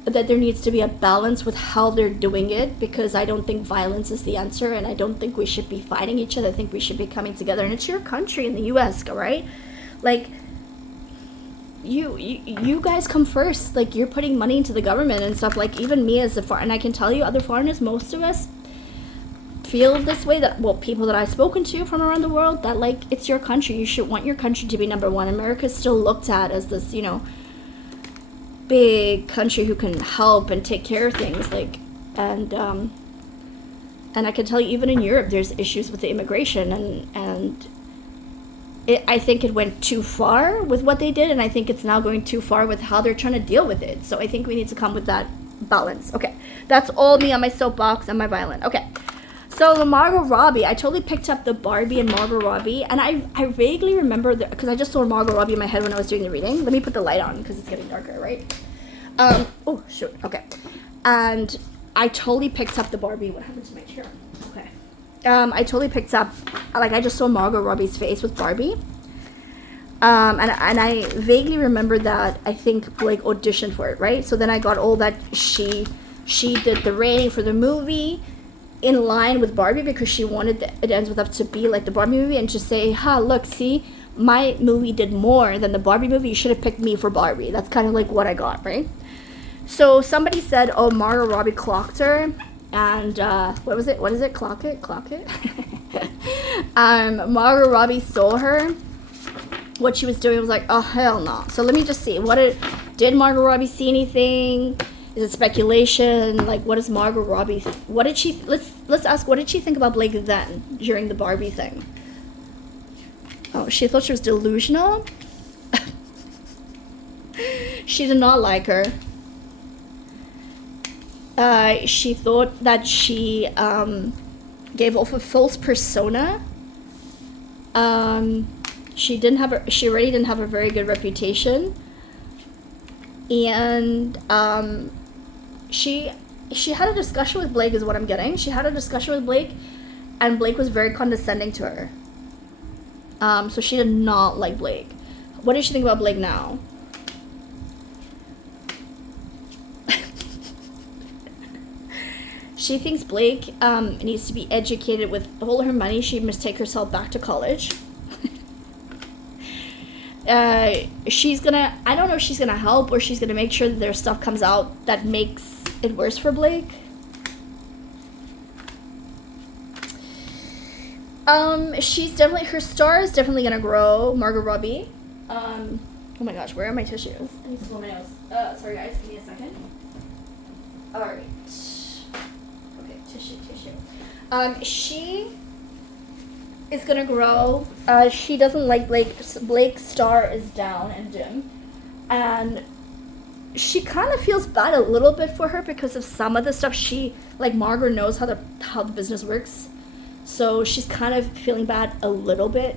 that there needs to be a balance with how they're doing it, because I don't think violence is the answer, and I don't think we should be fighting each other. I think we should be coming together, and it's your country in the US, right? Like, you guys come first. Like, you're putting money into the government and stuff. Like, even me as a foreigner, and I can tell you, other foreigners, most of us feel this way, that, well, people that I've spoken to from around the world, that, like, it's your country. You should want your country to be number one. America's still looked at as this, big country who can help and take care of things, like, and I can tell you, even in Europe, there's issues with the immigration, and I think it went too far with what they did, and I think it's now going too far with how they're trying to deal with it. So I think we need to come with that balance. Okay, that's all me on my soapbox and my violin. Okay, so the Margot Robbie, I totally picked up the Barbie and Margot Robbie, and I vaguely remember, because I just saw Margot Robbie in my head when I was doing the reading. Let me put the light on, because it's getting darker, right? Oh, shoot, okay. And I totally picked up the Barbie. What happened to my chair? Okay. I totally picked up, like, I just saw Margot Robbie's face with Barbie. And I vaguely remember that I think Blake auditioned for it, right? So then I got all that she did the rating for the movie in line with Barbie, because she wanted It Ends With Up to be like the Barbie movie, and just say, look, see, my movie did more than the Barbie movie. You should have picked me for Barbie. That's kind of like what I got, right? So somebody said, oh, Margot Robbie clocked her. And what was it? What is it? Clock it? Margot Robbie saw her. What she was doing was like, oh, hell no. So let me just see. Did Margot Robbie see anything? Is it speculation? Like, what is Margot Robbie? What did she? Let's ask. What did she think about Blake then during the Barbie thing? Oh, she thought she was delusional. She did not like her. She thought that she gave off a false persona. She already didn't have a very good reputation, and she had a discussion with Blake, is what I'm getting. She had a discussion with Blake, and Blake was very condescending to her. So she did not like Blake. What does she think about Blake now? She thinks Blake needs to be educated. With all her money, she must take herself back to college. I don't know if she's gonna help, or she's gonna make sure that their stuff comes out that makes it worse for Blake. Her star is definitely gonna grow, Margot Robbie. Oh my gosh, where are my tissues? I need to blow my nose. Sorry guys, give me a second. Alright. Okay, tissue. is gonna grow. She doesn't like Blake's star is down and dim, and she kind of feels bad a little bit for her because of some of the stuff she like. Margaret knows how the business works, so she's kind of feeling bad a little bit.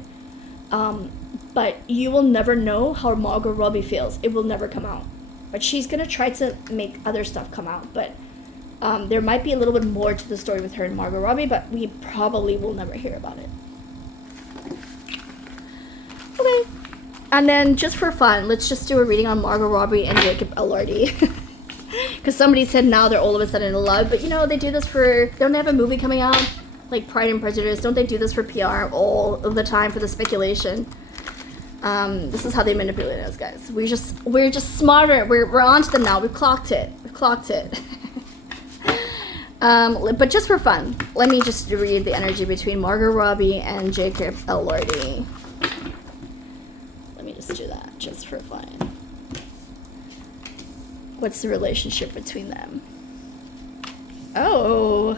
But you will never know how Margot Robbie feels. It will never come out. But she's gonna try to make other stuff come out. But there might be a little bit more to the story with her and Margot Robbie, but we probably will never hear about it. Okay. And then just for fun, let's just do a reading on Margot Robbie and Jacob Elordi. Because somebody said now they're all of a sudden in love. But you know, they do this for, don't they have a movie coming out? Like Pride and Prejudice. Don't they do this for PR all of the time for the speculation? This is how they manipulate us, guys. We're just smarter. We're onto them now. We've clocked it. But just for fun, let me just read the energy between Margot Robbie and Jacob Elordi. Let me just do that, just for fun. What's the relationship between them? Oh.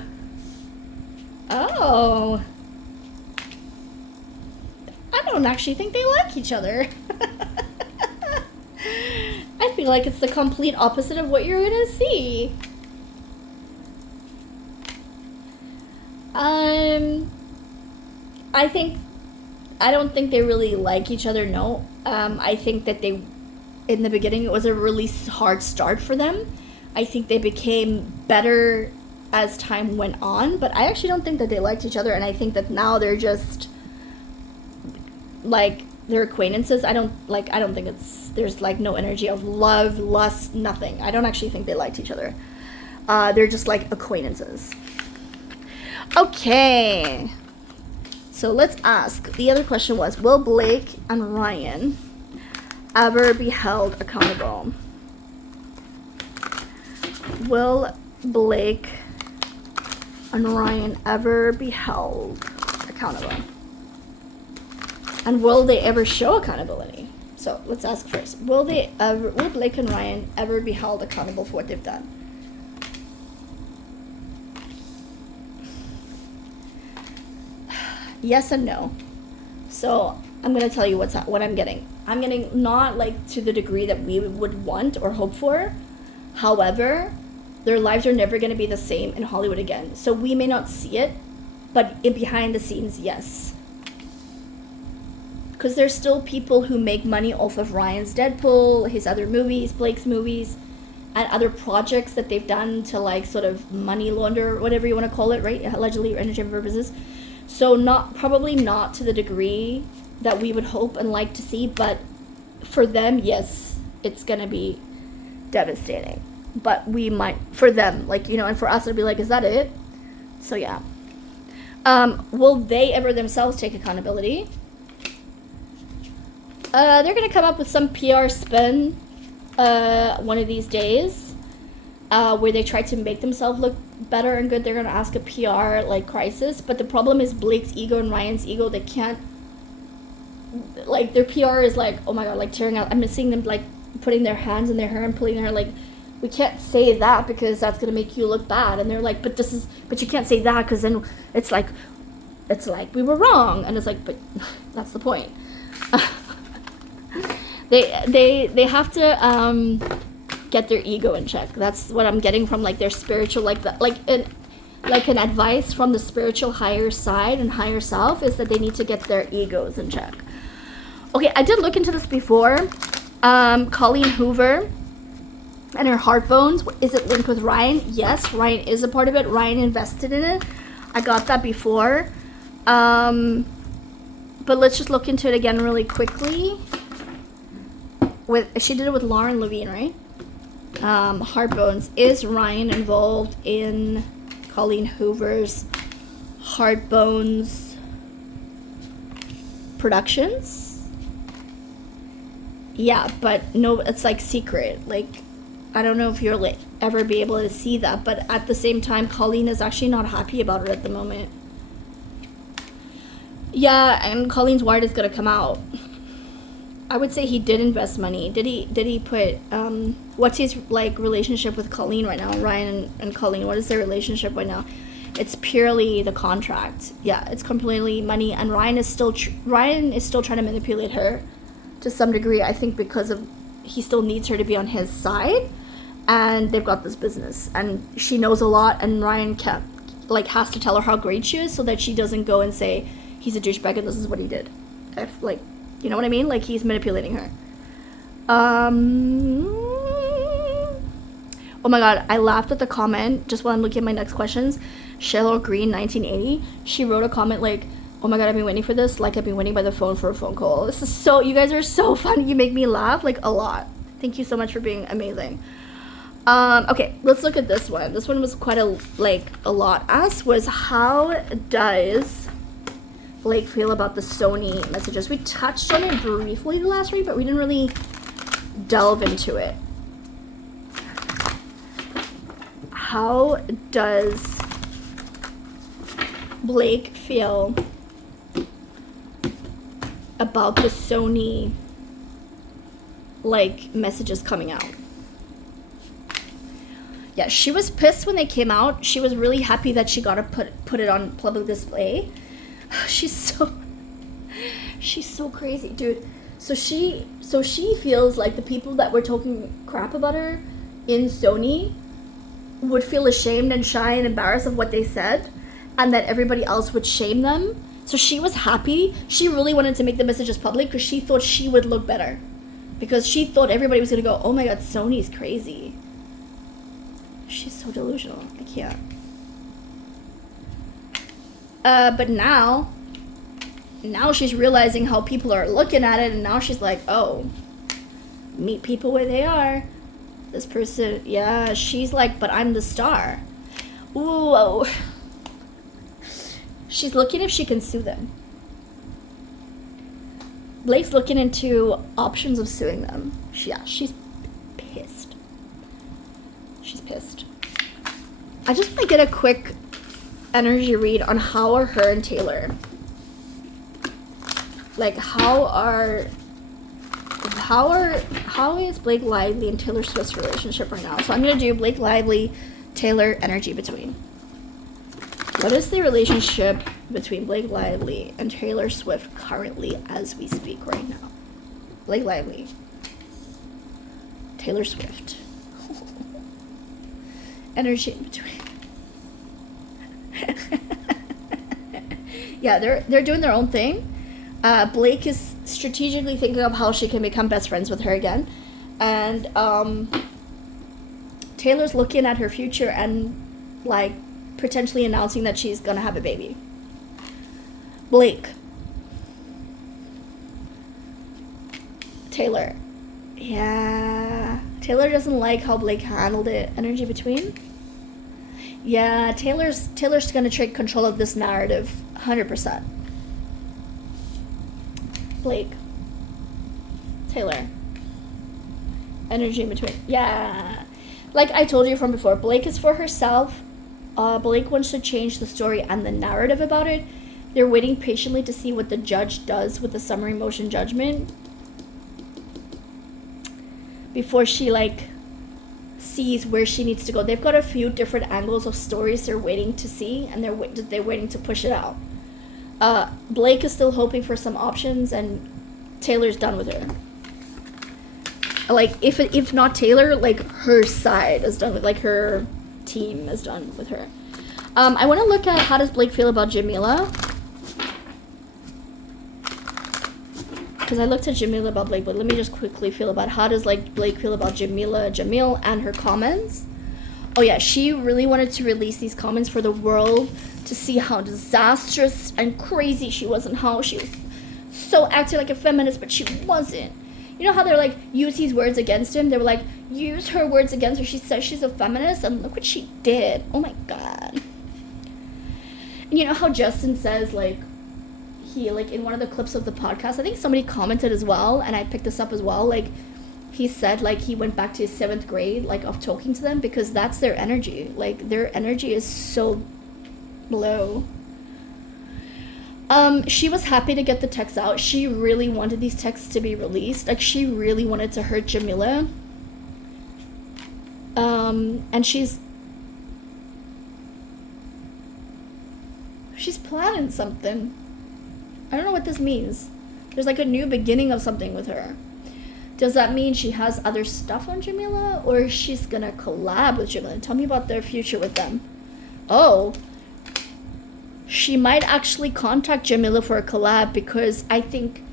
I don't actually think they like each other. I feel like it's the complete opposite of what you're gonna see. I don't think they really like each other, no. I think that they, in the beginning, it was a really hard start for them. I think they became better as time went on, but I actually don't think that they liked each other, and I think that now they're just like they're acquaintances. I don't think there's like no energy of love, lust, nothing. I don't actually think they liked each other. They're just like acquaintances. Okay, so let's ask. The other question was, will Blake and Ryan ever be held accountable? Will Blake and Ryan ever be held accountable? And will they ever show accountability? So let's ask first. Will Blake and Ryan ever be held accountable for what they've done? Yes and no. So I'm going to tell you what I'm getting. I'm getting not like to the degree that we would want or hope for. However, their lives are never going to be the same in Hollywood again. So we may not see it, but behind the scenes, yes. Because there's still people who make money off of Ryan's Deadpool, his other movies, Blake's movies, and other projects that they've done to like sort of money launder, whatever you want to call it, right? Allegedly, entertainment purposes. So probably not to the degree that we would hope and like to see, but for them, yes, it's going to be devastating. But we might, for them, like, you know, and for us, it'd be like, is that it? So, yeah. Will they ever themselves take accountability? They're going to come up with some PR spin one of these days where they try to make themselves look better and good. They're going to ask a PR, like, crisis. But the problem is Blake's ego and Ryan's ego, they can't, like, their PR is like, oh my God, like, tearing out. I'm seeing them, like, putting their hands in their hair and pulling their hair, like, we can't say that because that's going to make you look bad. And they're like, but you can't say that because then it's like we were wrong. And it's like, but that's the point. They have to get their ego in check. That's what I'm getting from like their spiritual, like an advice from the spiritual higher side and higher self is that they need to get their egos in check. Okay, I did look into this before. Colleen Hoover and her heart bones, is it linked with Ryan? Yes, Ryan is a part of it. Ryan invested in it. I got that before. But let's just look into it again really quickly. She did it with Lauren Levine, right? Heart bones. Is Ryan involved in Colleen Hoover's Heart Bones productions? Yeah, but no, it's like secret. Like, I don't know if you'll ever be able to see that, but at the same time, Colleen is actually not happy about it at the moment. Yeah, and Colleen's word is gonna come out. I would say he did invest money. Did he put, what's his, like, relationship with Colleen right now? Ryan and Colleen, what is their relationship right now? It's purely the contract. Yeah, it's completely money, and Ryan is still trying to manipulate her to some degree, I think, because of he still needs her to be on his side, and they've got this business, and she knows a lot, and Ryan has to tell her how great she is so that she doesn't go and say he's a douchebag and this is what he did. You know what I mean? Like, he's manipulating her. Oh my god, I laughed at the comment just while I'm looking at my next questions. Cheryl Green 1980, she wrote a comment like, oh my god, I've been waiting for this, like I've been waiting by the phone for a phone call. This is so, you guys are so funny. You make me laugh like a lot. Thank you so much for being amazing. Okay, let's look at this one. This one was quite a lot asked, was how does Blake feel about the Sony messages? We touched on it briefly the last week, but we didn't really delve into it. How does Blake feel about the Sony messages coming out? Yeah, she was pissed when they came out. She was really happy that she got to put it on public display. She's so crazy, dude. So she feels like the people that were talking crap about her in Sony would feel ashamed and shy and embarrassed of what they said, and that everybody else would shame them. So she was happy. She really wanted to make the messages public because she thought she would look better, because she thought everybody was gonna go, oh my god, Sony's crazy. She's so delusional. I can't. But now she's realizing how people are looking at it, and now she's like, oh, meet people where they are. This person, yeah, she's like, but I'm the star. Ooh, oh. She's looking if she can sue them. Blake's looking into options of suing them. She's pissed. She's pissed. I just want to get a quick energy read on how are her and Taylor. Like, how is Blake Lively and Taylor Swift's relationship right now? So I'm going to do Blake Lively, Taylor, energy between. What is the relationship between Blake Lively and Taylor Swift currently as we speak right now? Blake Lively, Taylor Swift. Energy in between. Yeah, they're doing their own thing. Blake is strategically thinking of how she can become best friends with her again, and Taylor's looking at her future and potentially announcing that she's gonna have a baby. Blake, Taylor, yeah, Taylor doesn't like how Blake handled it. Energy between. Yeah, Taylor's gonna take control of this narrative, 100%. Blake, Taylor, energy in between. Yeah, like I told you from before, Blake is for herself. Blake wants to change the story and the narrative about it. They're waiting patiently to see what the judge does with the summary motion judgment before she sees where she needs to go. They've got a few different angles of stories they're waiting to see, and they're waiting to push it out. Blake is still hoping for some options, and Taylor's done with her. If not Taylor, her side is done with, her team is done with her. I want to look at how does Blake feel about Jamila, because I looked at Jamila about Blake, but let me just quickly feel about how does Blake feel about Jamil and her comments. Oh yeah, she really wanted to release these comments for the world to see how disastrous and crazy she was, and how she was so acting like a feminist, but she wasn't. You know how they're use these words against him? They were use her words against her. She says she's a feminist, and look what she did. Oh my god. And you know how Justin says, he, in one of the clips of the podcast, I think somebody commented as well, and I picked this up as well, he said, he went back to his 7th grade, of talking to them, because that's their energy. Their energy is so low. She was happy to get the text out. She really wanted these texts to be released. She really wanted to hurt Jamila. And she's... planning something. I don't know what this means. There's like a new beginning of something with her. Does that mean she has other stuff on Jamila, or she's gonna collab with Jamila? Tell me about their future with them. Oh, she might actually contact Jamila for a collab, because I think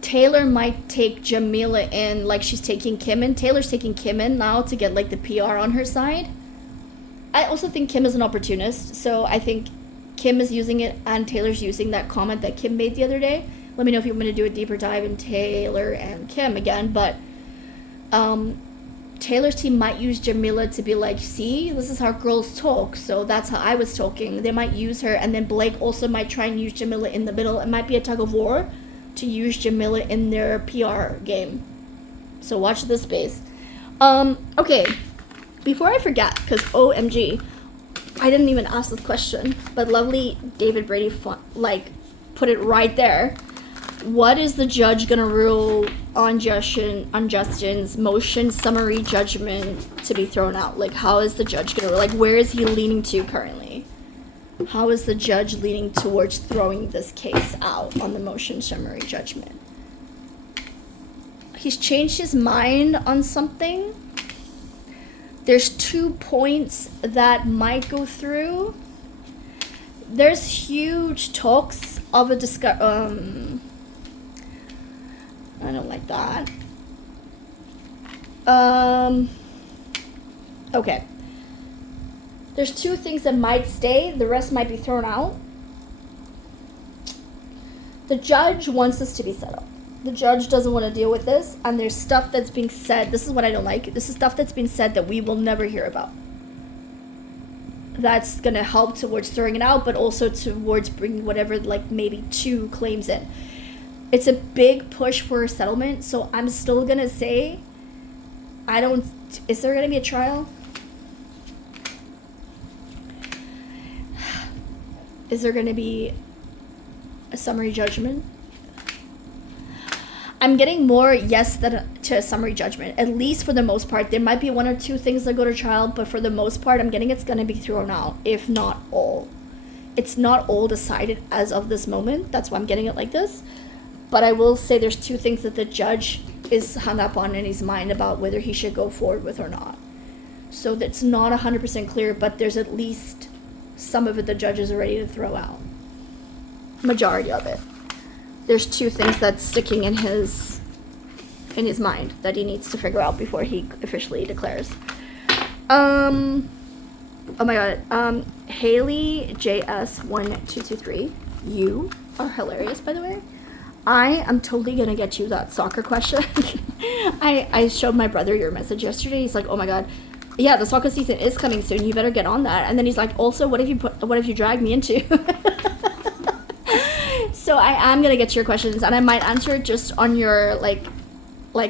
Taylor might take Jamila in, like she's taking Kim in. Taylor's taking Kim in now to get like the PR on her side. I also think Kim is an opportunist, so I think Kim is using it and Taylor's using that comment that Kim made the other day. Let me know if you want me to do a deeper dive in Taylor and Kim again, but Taylor's team might use Jamila to be like, see, this is how girls talk, so that's how I was talking. They might use her, and then Blake also might try and use Jamila in the middle. It might be a tug of war to use Jamila in their PR game. So watch this space. Okay, before I forget, because OMG, I didn't even ask this question, but lovely David Brady put it right there. What is the judge gonna rule on Justin's motion summary judgment to be thrown out? Like, how is the judge gonna, like, where is he leaning to currently? How is the judge leaning towards throwing this case out on the motion summary judgment? He's changed his mind on something. There's 2 points that might go through. There's huge talks of a I don't like that. Okay. There's 2 things that might stay. The rest might be thrown out. The judge wants this to be settled. The judge doesn't want to deal with this, and there's stuff that's being said. This is what I don't like. This is stuff that's been said that we will never hear about. That's going to help towards throwing it out, but also towards bringing whatever, like, maybe 2 claims in. It's a big push for a settlement, so I'm still going to say, is there going to be a trial? Is there going to be a summary judgment? I'm getting more yes to a summary judgment, at least for the most part. There might be 1 or 2 things that go to trial, but for the most part, I'm getting it's going to be thrown out, if not all. It's not all decided as of this moment. That's why I'm getting it like this. But I will say there's 2 things that the judge is hung up on in his mind about whether he should go forward with or not. So that's not 100% clear, but there's at least some of it the judges are ready to throw out. Majority of it. There's 2 things that's sticking in his mind that he needs to figure out before he officially declares. Oh my god. Haley JS1223, you are hilarious, by the way. I am totally gonna get you that soccer question. I showed my brother your message yesterday. He's like, oh my god, yeah, the soccer season is coming soon. You better get on that. And then he's like, also, what if you drag me into? So I am gonna get to your questions, and I might answer it just on your like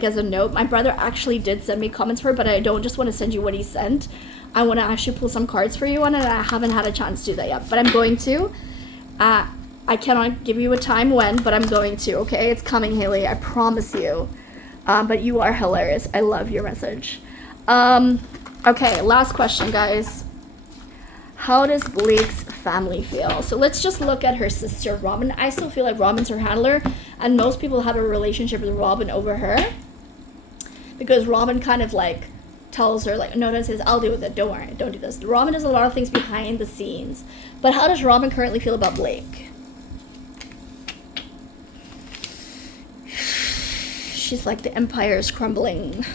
as a note. My brother actually did send me comments for it, but I don't just want to send you what he sent. I want to actually pull some cards for you on it, and I haven't had a chance to do that yet, but I'm going to. I cannot give you a time when, but I'm going to, okay? It's coming, Haley, I promise you. But you are hilarious. I love your message. Okay, last question, guys. How does Blake's family feel? So let's just look at her sister, Robin. I still feel like Robin's her handler, and most people have a relationship with Robin over her. Because Robin kind of like tells her, like, no, don't say this, I'll deal with it, don't worry, don't do this. Robin does a lot of things behind the scenes. But how does Robin currently feel about Blake? She's like, the empire is crumbling.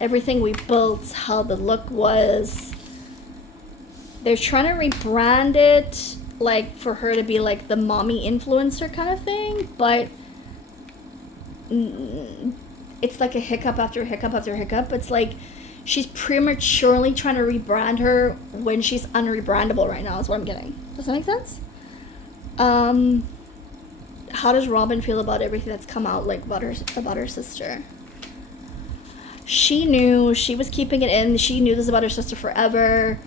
Everything we built, how the look was. They're trying to rebrand it, like, for her to be like the mommy influencer kind of thing, but it's like a hiccup after hiccup after hiccup. It's like she's prematurely trying to rebrand her when she's unrebrandable right now, is what I'm getting. Does that make sense? How does Robin feel about everything that's come out, like, about her sister? She knew, she was keeping it in, she knew this about her sister forever.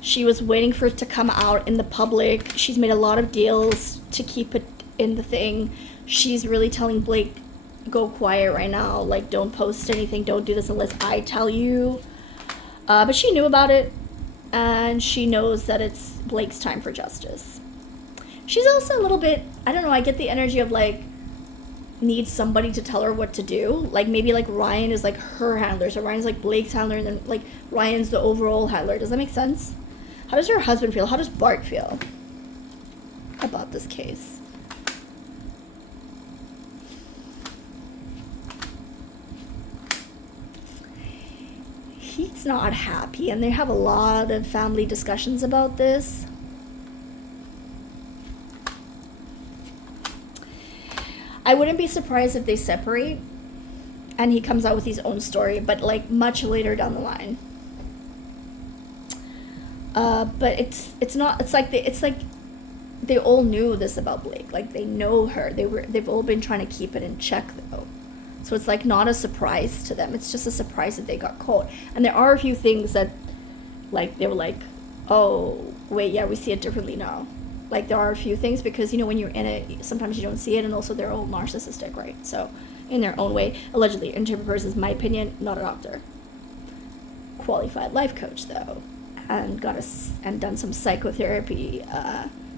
She was waiting for it to come out in the public. She's made a lot of deals to keep it in the thing. She's really telling Blake, go quiet right now, like, don't post anything, don't do this unless I tell you. But she knew about it. and she knows that it's Blake's time for justice. She's also a little bit, I don't know, I get the energy of like, needs somebody to tell her what to do. Like maybe like Ryan is like her handler, so Ryan's like Blake's handler, and then like Ryan's the overall handler. Does that make sense? How does her husband feel? How does Bart feel about this case? He's not happy, and they have a lot of family discussions about this. I wouldn't be surprised if they separate and he comes out with his own story, but like much later down the line. But it's like they all knew this about Blake. Like they know her. They've all been trying to keep it in check though. So it's like not a surprise to them. It's just a surprise that they got caught. And there are a few things that like they were like, oh wait, yeah, we see it differently now. Like there are a few things because, you know, when you're in it, sometimes you don't see it, and also they're all narcissistic, right? So in their own way, allegedly. Entertsinment Purposes, my opinion, not a doctor. Qualified life coach though, and done some psychotherapy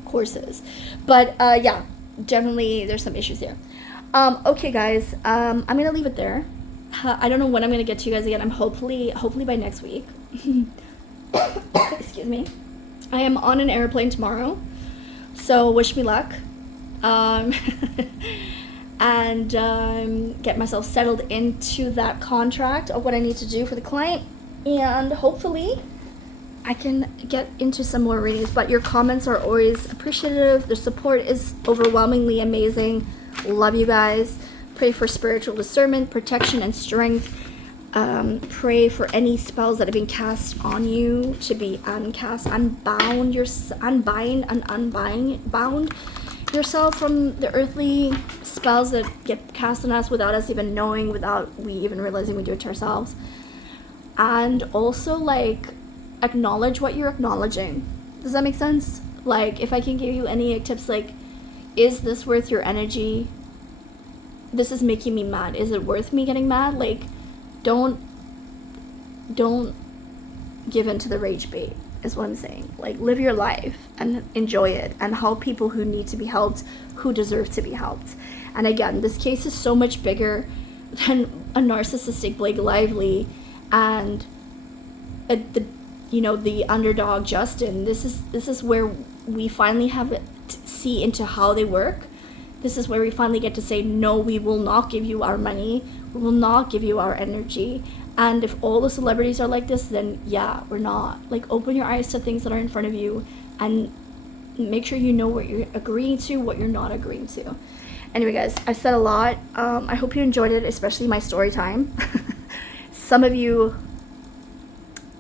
courses. But yeah, generally there's some issues here. Okay guys, I'm gonna leave it there. I don't know when I'm gonna get to you guys again. I'm hopefully by next week. Excuse me. I am on an airplane tomorrow, so wish me luck. And get myself settled into that contract of what I need to do for the client, and hopefully I can get into some more readings. But your comments are always appreciative. The support is overwhelmingly amazing. Love you guys. Pray for spiritual discernment, protection, and strength. Pray for any spells that have been cast on you to be uncast, unbound yourself from the earthly spells that get cast on us without us even knowing, without we even realizing we do it to ourselves. And also like acknowledge what you're acknowledging. Does that make sense? Like if I can give you any tips, like, is this worth your energy? This is making me mad. Is it worth me getting mad? Like, don't give in to the rage bait, is what I'm saying. Like, live your life and enjoy it and help people who need to be helped, who deserve to be helped. And again, this case is so much bigger than a narcissistic Blake Lively and the underdog Justin. This is where we finally have it see into how they work. This is where we finally get to say, no, we will not give you our money. We will not give you our energy. And if all the celebrities are like this, then yeah, we're not. Like, open your eyes to things that are in front of you and make sure you know what you're agreeing to, what you're not agreeing to. Anyway, guys, I've said a lot. I hope you enjoyed it, especially my story time. Some of you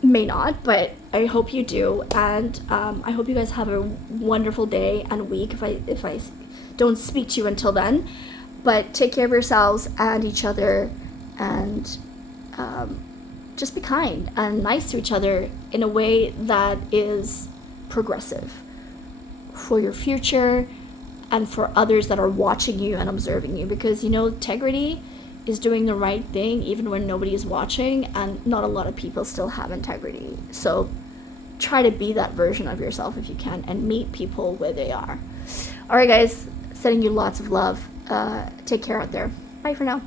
may not, but I hope you do. And I hope you guys have a wonderful day and week if I don't speak to you until then. But take care of yourselves and each other, and just be kind and nice to each other in a way that is progressive for your future and for others that are watching you and observing you. Because, integrity is doing the right thing even when nobody is watching, and not a lot of people still have integrity. So try to be that version of yourself if you can, and meet people where they are. All right, guys, sending you lots of love. Take care out there. Bye for now.